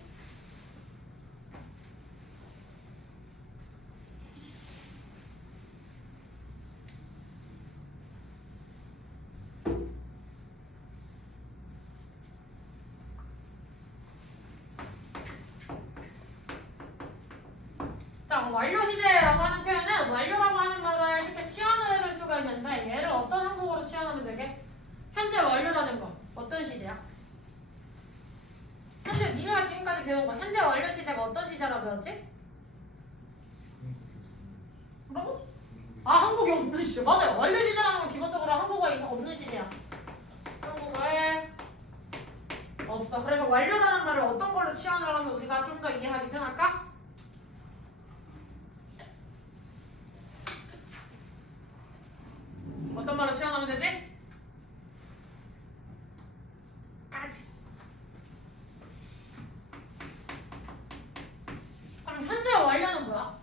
자, 완료 시제라고 하는 표현은 완료라고 하는 말을 쉽게 치환을 해줄 수가 있는데 얘를 어떤 한국어로 치환하면 되게? 현재 완료라는 거 어떤 시제야? 현재 니네가 지금까지 배운 거 현재 완료 시제가 어떤 시제라고 배웠지? 뭐라고? 아 한국에 없는 시제 맞아요. 완료 시제라는 건 기본적으로 한국어에 없는 시제야. 한국어에 없어. 그래서 완료라는 말을 어떤 걸로 치환을 하면 우리가 좀 더 이해하기 편할까? 어떤 말로 치환하면 되지? 까지. 그럼 현재 완료는 뭐야?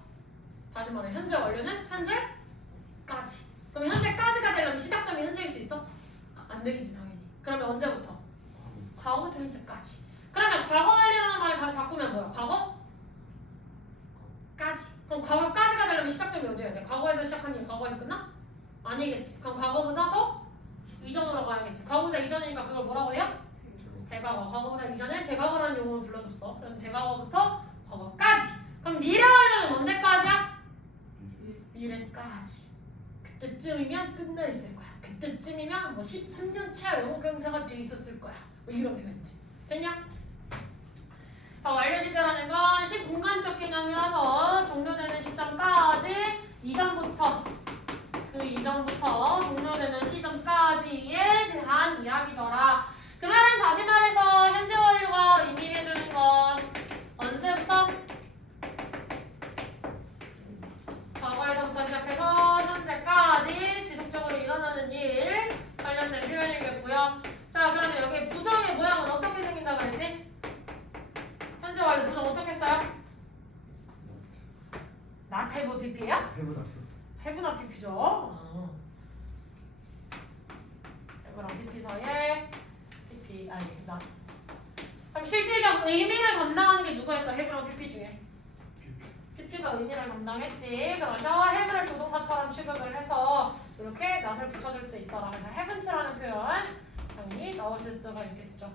다시 말해 현재 완료는 현재까지. 그럼 현재까지가 되려면 시작점이 현재일 수 있어? 안 되겠지 당연히. 그러면 언제부터? 과거부터 현재까지. 그러면 과거 완료라는 말을 다시 바꾸면 뭐야? 과거까지. 그럼 과거까지가 되려면 시작점이 어디야 돼? 과거에서 시작한 일 과거에서 끝나? 아니겠지. 그럼 과거보다 더 이전으로 가야겠지. 과거보다 이전이니까 그걸 뭐라고 해요? 대과거. 과거보다 이전에 대과거라는 용어를 불러줬어. 그럼 대과거부터 과거까지. 그럼 미래 완료는 언제까지야? 미래까지. 그때쯤이면 끝나 있을 거야. 그때쯤이면 뭐 13년 차 영어 강사가 돼 있었을 거야. 뭐 이런 표현들. 됐냐? 자, 완료 시제라는 건 시공간적 개념이라서 종료되는 시점까지 이전부터 그 이전부터 종료되는 시점까지에 대한 이야기더라. 그 말은 다시 말해서 현재 완료가 의미해주는 건 언제부터? 과거에서부터 시작해서 현재까지 지속적으로 일어나는 일 관련된 표현이겠고요. 자, 그러면 여기 부정의 모양은 어떻게 생긴다고 그랬지? 현재 완료 부정 어떻게 써요? not have pp야? 해브나 PP죠. 해브랑 PP 사이에 PP 아니 나. 그럼 실질적 의미를 담당하는 게 누가 있어? 해브랑 PP 중에. PP가 의미를 담당했지. 그래서 해브를 조동사처럼 취급을 해서 이렇게 낫을 붙여줄 수 있더라. 그래서 해븐츠라는 표현 당연히 나오실 수가 있겠죠.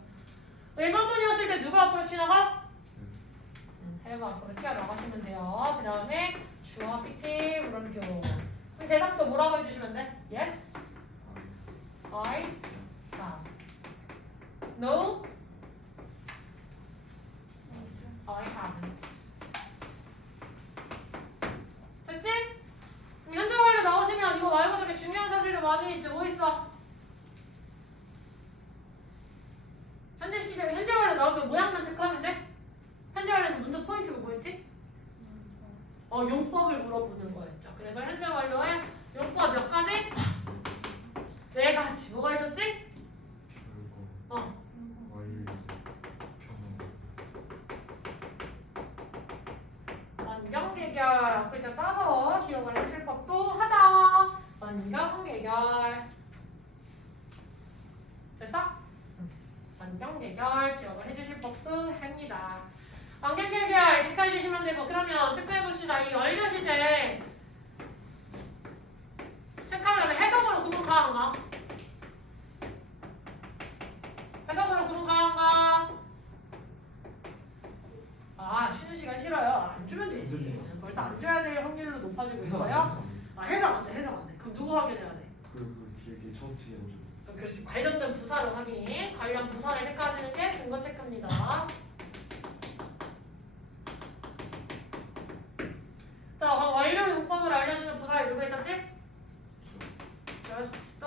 의문문이었을 때 누가 앞으로 튀어나가? 해브 앞으로 튀어나가시면 돼요. 그 다음에 주어 PP 물음표. 그럼 대답도 뭐라고 해주시면 돼? Yes, I have. No, I haven't. 됐지? 그럼 현재 완료 나오시면 이거 말고 되게 중요한 사실도 많이 있지. 뭐 있어? 현재 시제 현재 완료 나오면 모양만 체크하면 돼? 현재 완료에서 문제 포인트가 뭐였지? 용법을 물어보는 거였죠. 그래서 현재 완료에 용법 몇 가지? 4가지. 뭐가 있었지? 완경 개결 앞글자 따서 기억을 해줄 법도 하다. 완경 개결. 됐어? 완경 개결 기억을 해주실 법도 합니다. 완경 개결 체크해 주시면 되고. 그러면 체크해 봅시다. 이 완료 시제 체크하려면 해석으로 구분 가한가? 해석으로 구분 가한가? 아 쉬는 시간 싫어요. 안 주면 되지. 벌써 안 줘야 될 확률로 높아지고 있어요. 아 해석 안 돼. 해석 안 돼. 그럼 누구 확인해야 돼? 뒤에 첫 뒤에 오죠. 그렇지. 관련된 부사로 확인. 관련 부사를 체크하시는 게 근거 체크입니다. 자, 완료 용법을 알려주는 부사에 누가 있었지? just. 또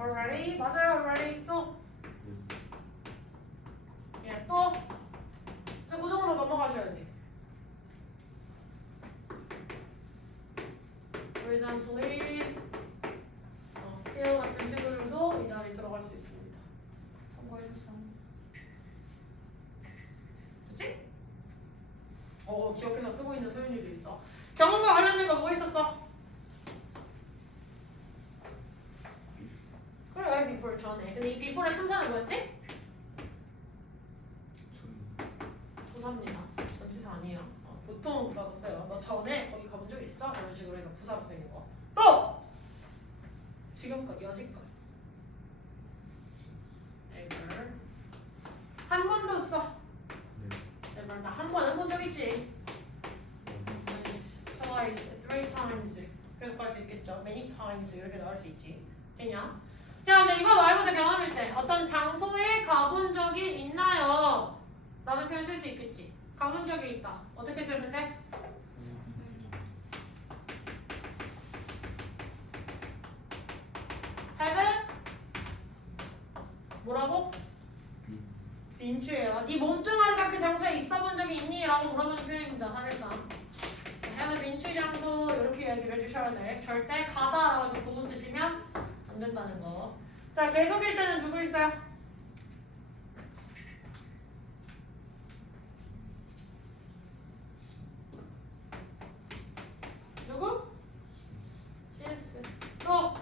already 맞아요. already 또 예, 또 이제 고정으로 넘어가셔야지. horizontally still 같은 친구들도 이 자리에 들어갈 수 있습니다. 참고해주세요. 그치? 기억해서 쓰고 있는 소윤이도 있어. 경험과 관련된 거 뭐 있었어? 그래, before 전에. 근데 이 before의 품사는 뭐였지? 부사입니다. 전치사 아니에요. 보통 부사로 써요. 너 전에 거기 가본 적 있어? 이런 식으로 해서 부사로 쓰이는 거. 또! 지금껏 여지껏 ever 한 번도 없어. ever 나 한 번 해본 적 있지. twice, three times 계속 갈 수 있겠죠. many times 이렇게 나올 수 있지. 됐냐? 자, 근데 이거 말고도 경험일 때 어떤 장소에 가본 적이 있나요? 라는 표현 쓸 수 있겠지. 가본 적이 있다. 어떻게 쓰면 돼? have 뭐라고? 빈추예요. 네 몸뚱아리가 그 장소에 있어본 적이 있니? 라고 물어보는 표현입니다. 사실상 have 빈추 장소 이렇게 얘기를 해주셔야 돼. 절대 가다 라고 해서 그거 쓰시면 안 된다는 거. 자, 계속일 때는 누구 있어요? 누구? CS 또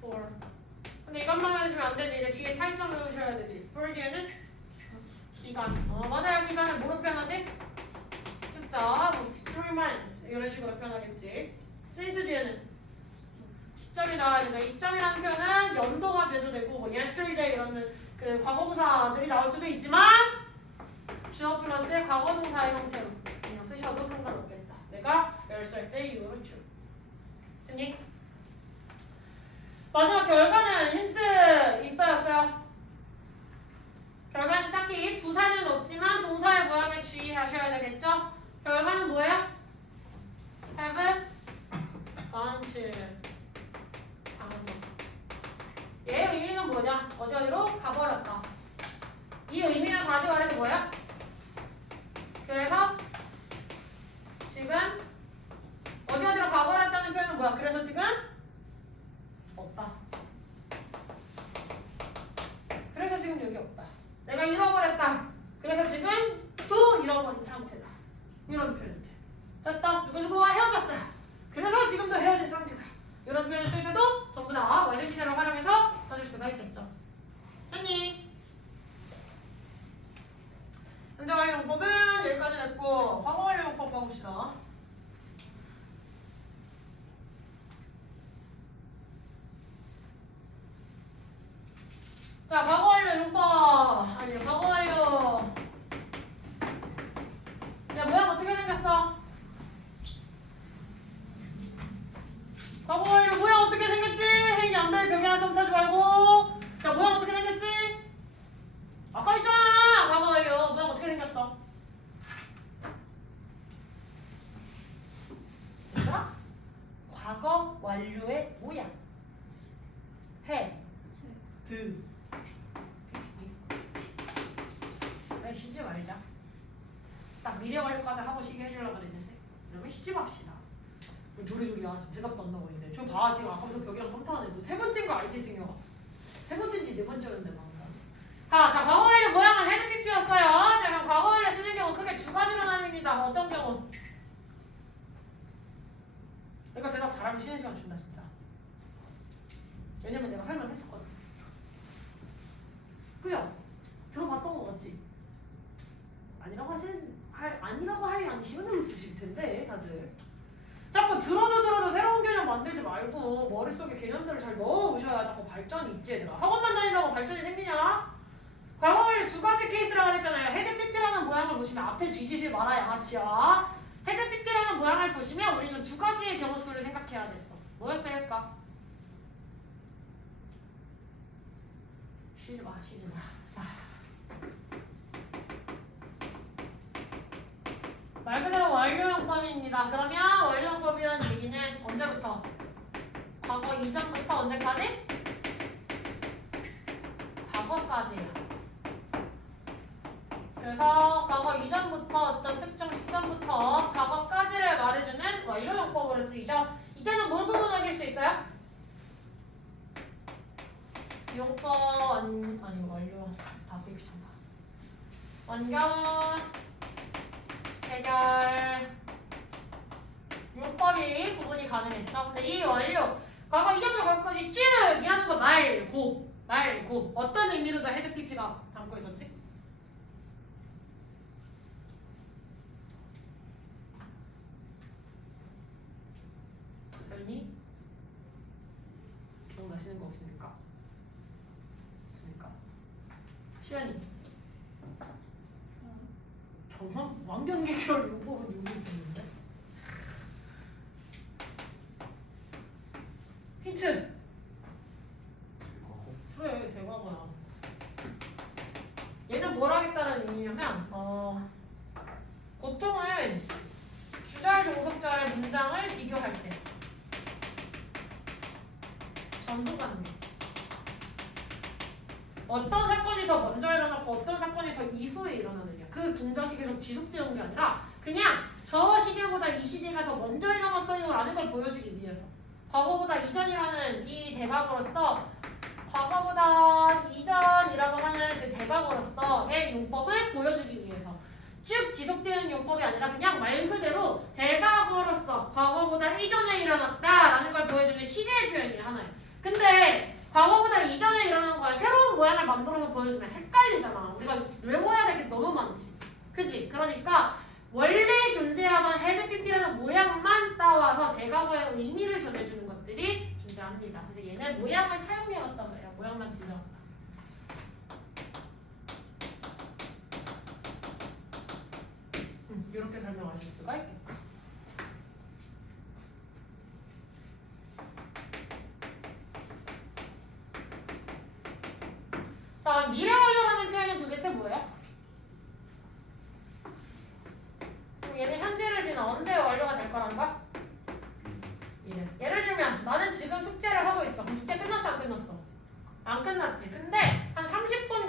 for 근데 이것만 해주시면 안 되지. 이제 뒤에 차이점 넣으셔야 되지. for 뒤에는 기간. 맞아요. 기간을 뭐로 표현하지? 숫자 뭐 3 months 이런 식으로 표현하겠지. since 뒤에는 시점이 나와야 되죠. 이 시점이라는 표현은 연도가 돼도 되고 뭐 yesterday 이런 그 과거부사들이 나올 수도 있지만 주어 플러스의 과거동사의 형태로 그냥 쓰셔도 상관없겠다. 내가 10살 때 이후로 쭉. 됐니? 마지막 결과는 힌트 있어요 없어요? 결과는 딱히 부사는 없지만 동사의 모양에 주의하셔야 되겠죠? 결과는 뭐예요? have gone to 장소. 얘의 의미는 뭐냐? 어디로 가버렸다. 이 의미는 다시 말해서 뭐야? 그래서 지금 어디로 가버렸다는 표현은 뭐야? 그래서 지금 없다. 그래서 지금 여기 없다. 내가 잃어버렸다. 그래서 지금 또 잃어버린 상태다. 이런 표현들. 됐어? 누구누구와 헤어졌다. 그래서 지금도 헤어진 상태다. 이런 표현을 쓸 때도 전부 다 완료 시제를 활용해서 써줄 수가 있겠죠. 됐니? 현재 완료 용법은 여기까지 됐고 과거 완료 용법 가봅시다. 자, 과거 완료 용법 아니 과거 완료. 야, 모양 어떻게 생겼어? 과거 완료 모양 어떻게 생겼지? 행위 양다리 벽이랑 썸 타지 말고. 자, 모양 어떻게 생겼지? 아까 있잖아. 과거 완료 모양 어떻게 생겼어? 얘들아, 과거 완료의 모양. 해, 드. 그래, 쉬지 말자. 딱 미래 완료까지 하고 쉬게 해주려고 했는데 그러면 쉬지 맙시다. 도리도리야. 지금 대답도 안 나오고 있는데 저 봐. 지금 아까부터 벽이랑 썸 타는 애도 세 번째인 거 알지, 승효? 세 번째인지 네 번째였는데 방금. 자, 과거 완료 모양은 헤드 PP였어요. 자, 그럼 과거 완료 쓰는 경우 크게 두 가지로 나뉩니다. 어떤 경우? 이거 대답 잘하면 쉬는 시간 준다 진짜. 왜냐면 내가 설명했었거든. 그죠? 들어봤던 거 같지? 아니라고 할 양심은 있으실 텐데 다들. 자꾸 들어도 새로운 개념 만들지 말고 머릿속에 개념들을 잘 넣어오셔야 자꾸 발전이 있지 얘들아. 학원만 다닌다고 발전이 생기냐? 과거 완료 두 가지 케이스라고 그랬잖아요. 헤드 PP라는 모양을 보시면 앞에 뒤지실 마라 양아치야. 헤드 PP라는 모양을 보시면 우리는 두 가지의 경우 수를 생각해야 됐어. 뭐였을까? 쉬지 마. 자, 말 그대로 완료용법입니다. 그러면 완료용법이라는 얘기는 언제부터? 과거 이전부터 언제까지? 과거까지예요. 그래서 과거 이전부터 어떤 특정 시점부터 과거까지를 말해주는 완료 용법으로 쓰이죠. 이때는 뭘 구분하실 수 있어요? 용법 아니 완료 다 쓰기 귀찮다. 원견 해결 용법이 구분이 가능했죠. 근데 이 완료 과거 이전부터 과거까지 쭉 이라는 거 말고 어떤 의미로 더 헤드 PP가 담고 있었지? 별니? 기억나시는 거 없습니까? 없습니까? 시연이 정말 완경계결 용법은 여기 있었는데 힌트! 그래 대과거야. 얘는 뭘 하겠다는 의미냐면 보통은 주절 종속절의 문장을 비교할 때 전후관계 어떤 사건이 더 먼저 일어났고 어떤 사건이 더 이후에 일어나느냐 그 동작이 계속 지속되는 게 아니라 그냥 저 시제보다 이 시제가 더 먼저 일어났어요 라는 걸 보여주기 위해서 과거보다 이전이라는 이 대각으로서 과거보다 이전이라고 하는 그 대각으로서의 용법을 보여주기 위해서 쭉 지속되는 용법이 아니라 그냥 말 그대로 대각으로서 과거보다 이전에 일어났다라는 걸 보여주는 시제의 표현이 하나예요. 근데 과거보다 이전에 일어난 걸 새로운 모양을 만들어서 보여주면 헷갈리잖아. 우리가 외워야 될 게 너무 많지. 그치? 그러니까 원래 존재하던 헤드 PP라는 모양만 따와서 대과거의 의미를 전해주는 것들이 존재합니다. 그래서 얘는 모양을 차용해왔단 말이야. 모양만 빌려왔다. 이렇게 설명하실 수가 있겠다. 자, 미래 완료라는 표현은 도대체 뭐예요? 그럼 얘는 현재를 지나 언제 완료가 될 거라는 거야? 미래. 예를 들면 나는 지금 숙제를 하고 있어. 그럼 숙제 끝났어 안 끝났어? 안 끝났지. 근데 한 30분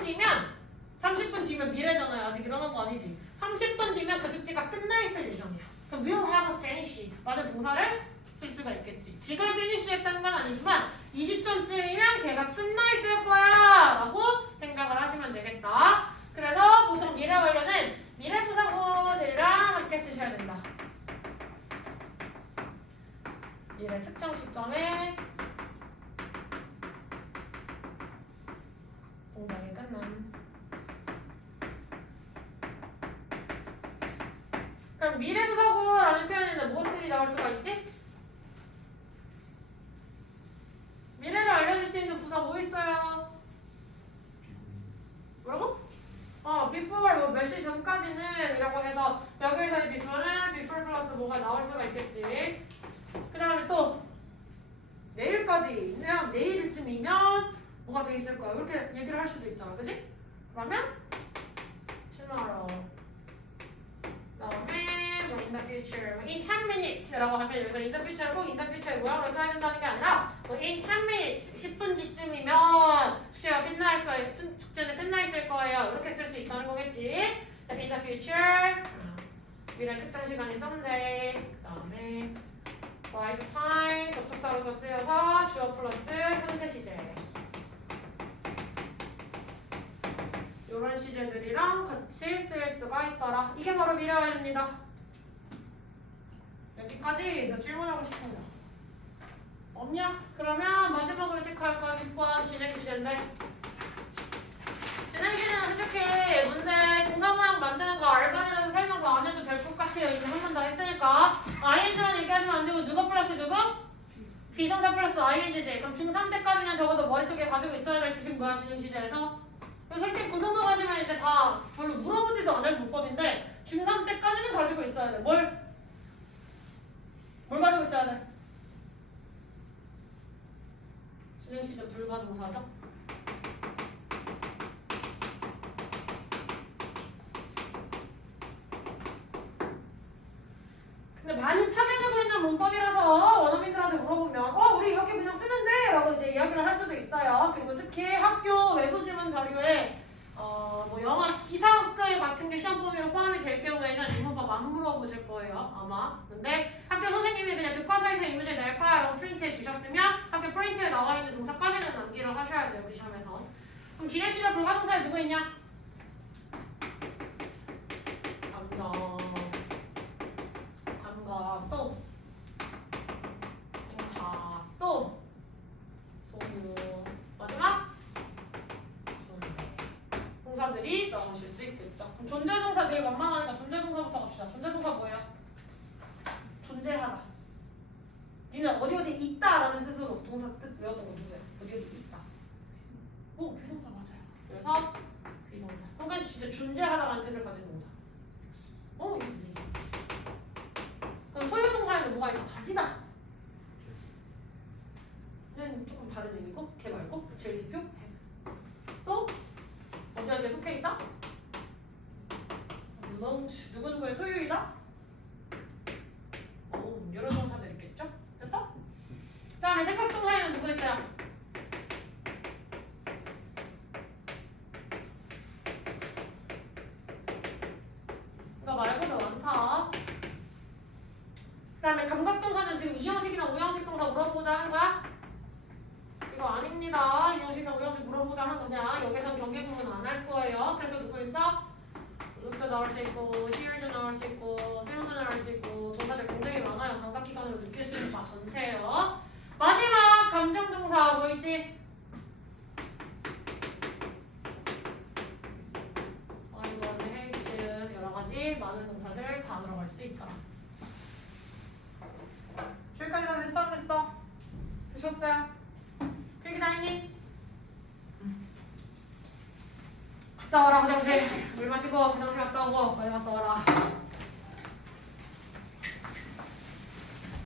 뒤면 미래잖아요. 아직 일어난 거 아니지. 30분 뒤면 그 숙제가 끝나 있을 예정이야. 그럼 will have finished 라는 동사를 쓸 수가 있겠지. 지금 finish 했다는 건 아니지만 이 시점쯤이면 걔가 끝나 있을 거야 라고 생각을 하시면 되겠다. 그래서 보통 미래 완료는 미래 부사구들이랑 함께 쓰셔야 된다. 미래 특정 시점에 동작이 끝남. 그럼 미래부사구라는 표현에는 무엇들이 나올 수가 있지? 미래를 알려줄 수 있는 부사 뭐 있어요? 뭐라고? before 뭐 몇 시 전까지는 이라고 해서 여기에서의 before는 before 플러스 뭐가 나올 수가 있겠지. 그 다음에 또 내일까지 그냥 내일쯤이면 뭐가 돼 있을 거야. 이렇게 얘기를 할 수도 있잖아. 그지? 그러면 tomorrow 그다음에 뭐 in the future, in 10 minutes 라고 하면 여기서 in the future를 꼭 in the future의 모양으로 써야 된다는 게 아니라 뭐 in 10 minutes, 10분 뒤쯤이면 숙제가 끝날 거예요. 숙제는 끝나 있을 거예요. 이렇게 쓸 수 있다는 거겠지. in the future 미래 특정 시간이 Sunday 그다음에 by the time 접속사로서 쓰여서 주어 플러스 현재 시제 이런 시제들이랑 같이 쓸 수가 있더라. 이게 바로 미래 완료입니다. 여기까지 너 질문하고 싶은 거 없냐? 그러면 마지막으로 체크할 거야. 6번 진행 시제인데 진행 시제는 솔직히 문제 동사 모양 만드는 거 알바니라도 설명 더 안 해도 될 것 같아요. 이제 한 번 더 했으니까 ing만 얘기하시면 안 되고 누가 플러스 누구? 비동사 플러스 ingj. 그럼 중3 때까지는 적어도 머릿속에 가지고 있어야 될 지식 뭐야 진행 시제에서. 솔직히 그 정도 가시면 이제 다 별로 물어보지도 않을 문법인데 중3 때까지는 가지고 있어야 돼. 뭘 가지고 있어야 돼? 진행 시제 불가동사죠? 근데 많이 파괴되고 있는 문법이라서 원어민들한테 물어보면 우리 이렇게 그냥 쓰는데? 라고 이제 이야기를 할 수도 있어. 있어요. 그리고 특히 학교 외부 지문 자료에 뭐 영화 기사글 같은 게 시험 범위로 포함이 될 경우에는 이문법 안 물어보실 거예요 아마. 근데 학교 선생님이 그냥 교과서에서 이문제 낼 거야 라고 프린트해 주셨으면 학교 프린트에 나와 있는 동사까지는 남기를 하셔야 돼요 우리 시험에서. 그럼 진행시작 불가동사에 누구 있냐? 감각 또 행파 또 소유 마지막 동사들이 나오실 수 있겠죠. 그럼 존재동사 제일 만만하니까 존재동사부터 갑시다. 존재동사 뭐예요? 존재하다. 니는 어디 어디 있다라는 뜻으로 동사 뜻 외웠던 거 누구야? 어디 어디 있다. 오, 비동사 맞아요. 그래서 비동사. 혹은 진짜 존재하다라는 뜻을 가진 동사. 어, 이거 있어. 그럼 소유동사에는 뭐가 있어? 가지다. 는 조금 다른 의미고, 걔 말고 제일 대표 해. 또 어디 어디에 속해 있다? 물론 누구누구의 소유이다? 여러 동사들 있겠죠? 됐어? 그 다음에 생각동사에는 누구 있어요? 이거 말고도 많다. 그 다음에 감각동사는 지금 이형식이나 우형식 동사 물어보자 하는 거야? 이거 아닙니다. 이형식이나 우형식 물어보자 하는 거냐? 여기선 경계 구분 안 할 거예요. 그래서 누구 있어? look도 나올 수 있고, hear도 나올 수 있고, feel도 나올 수 있고 동사들 굉장히 많아요. 감각기관으로 느낄 수 있는 다 전체예요. 마지막 감정동사 뭐 있지? I want, hate 여러 가지 많은 동사들 다 들어갈 수 있다. 여기까지 다 됐어? 안 됐어? 드셨어요? 필기 다 했니? 갔다 와라 화장실. 물 마시고 화장실 갔다 오고 빨리 갔다 와라.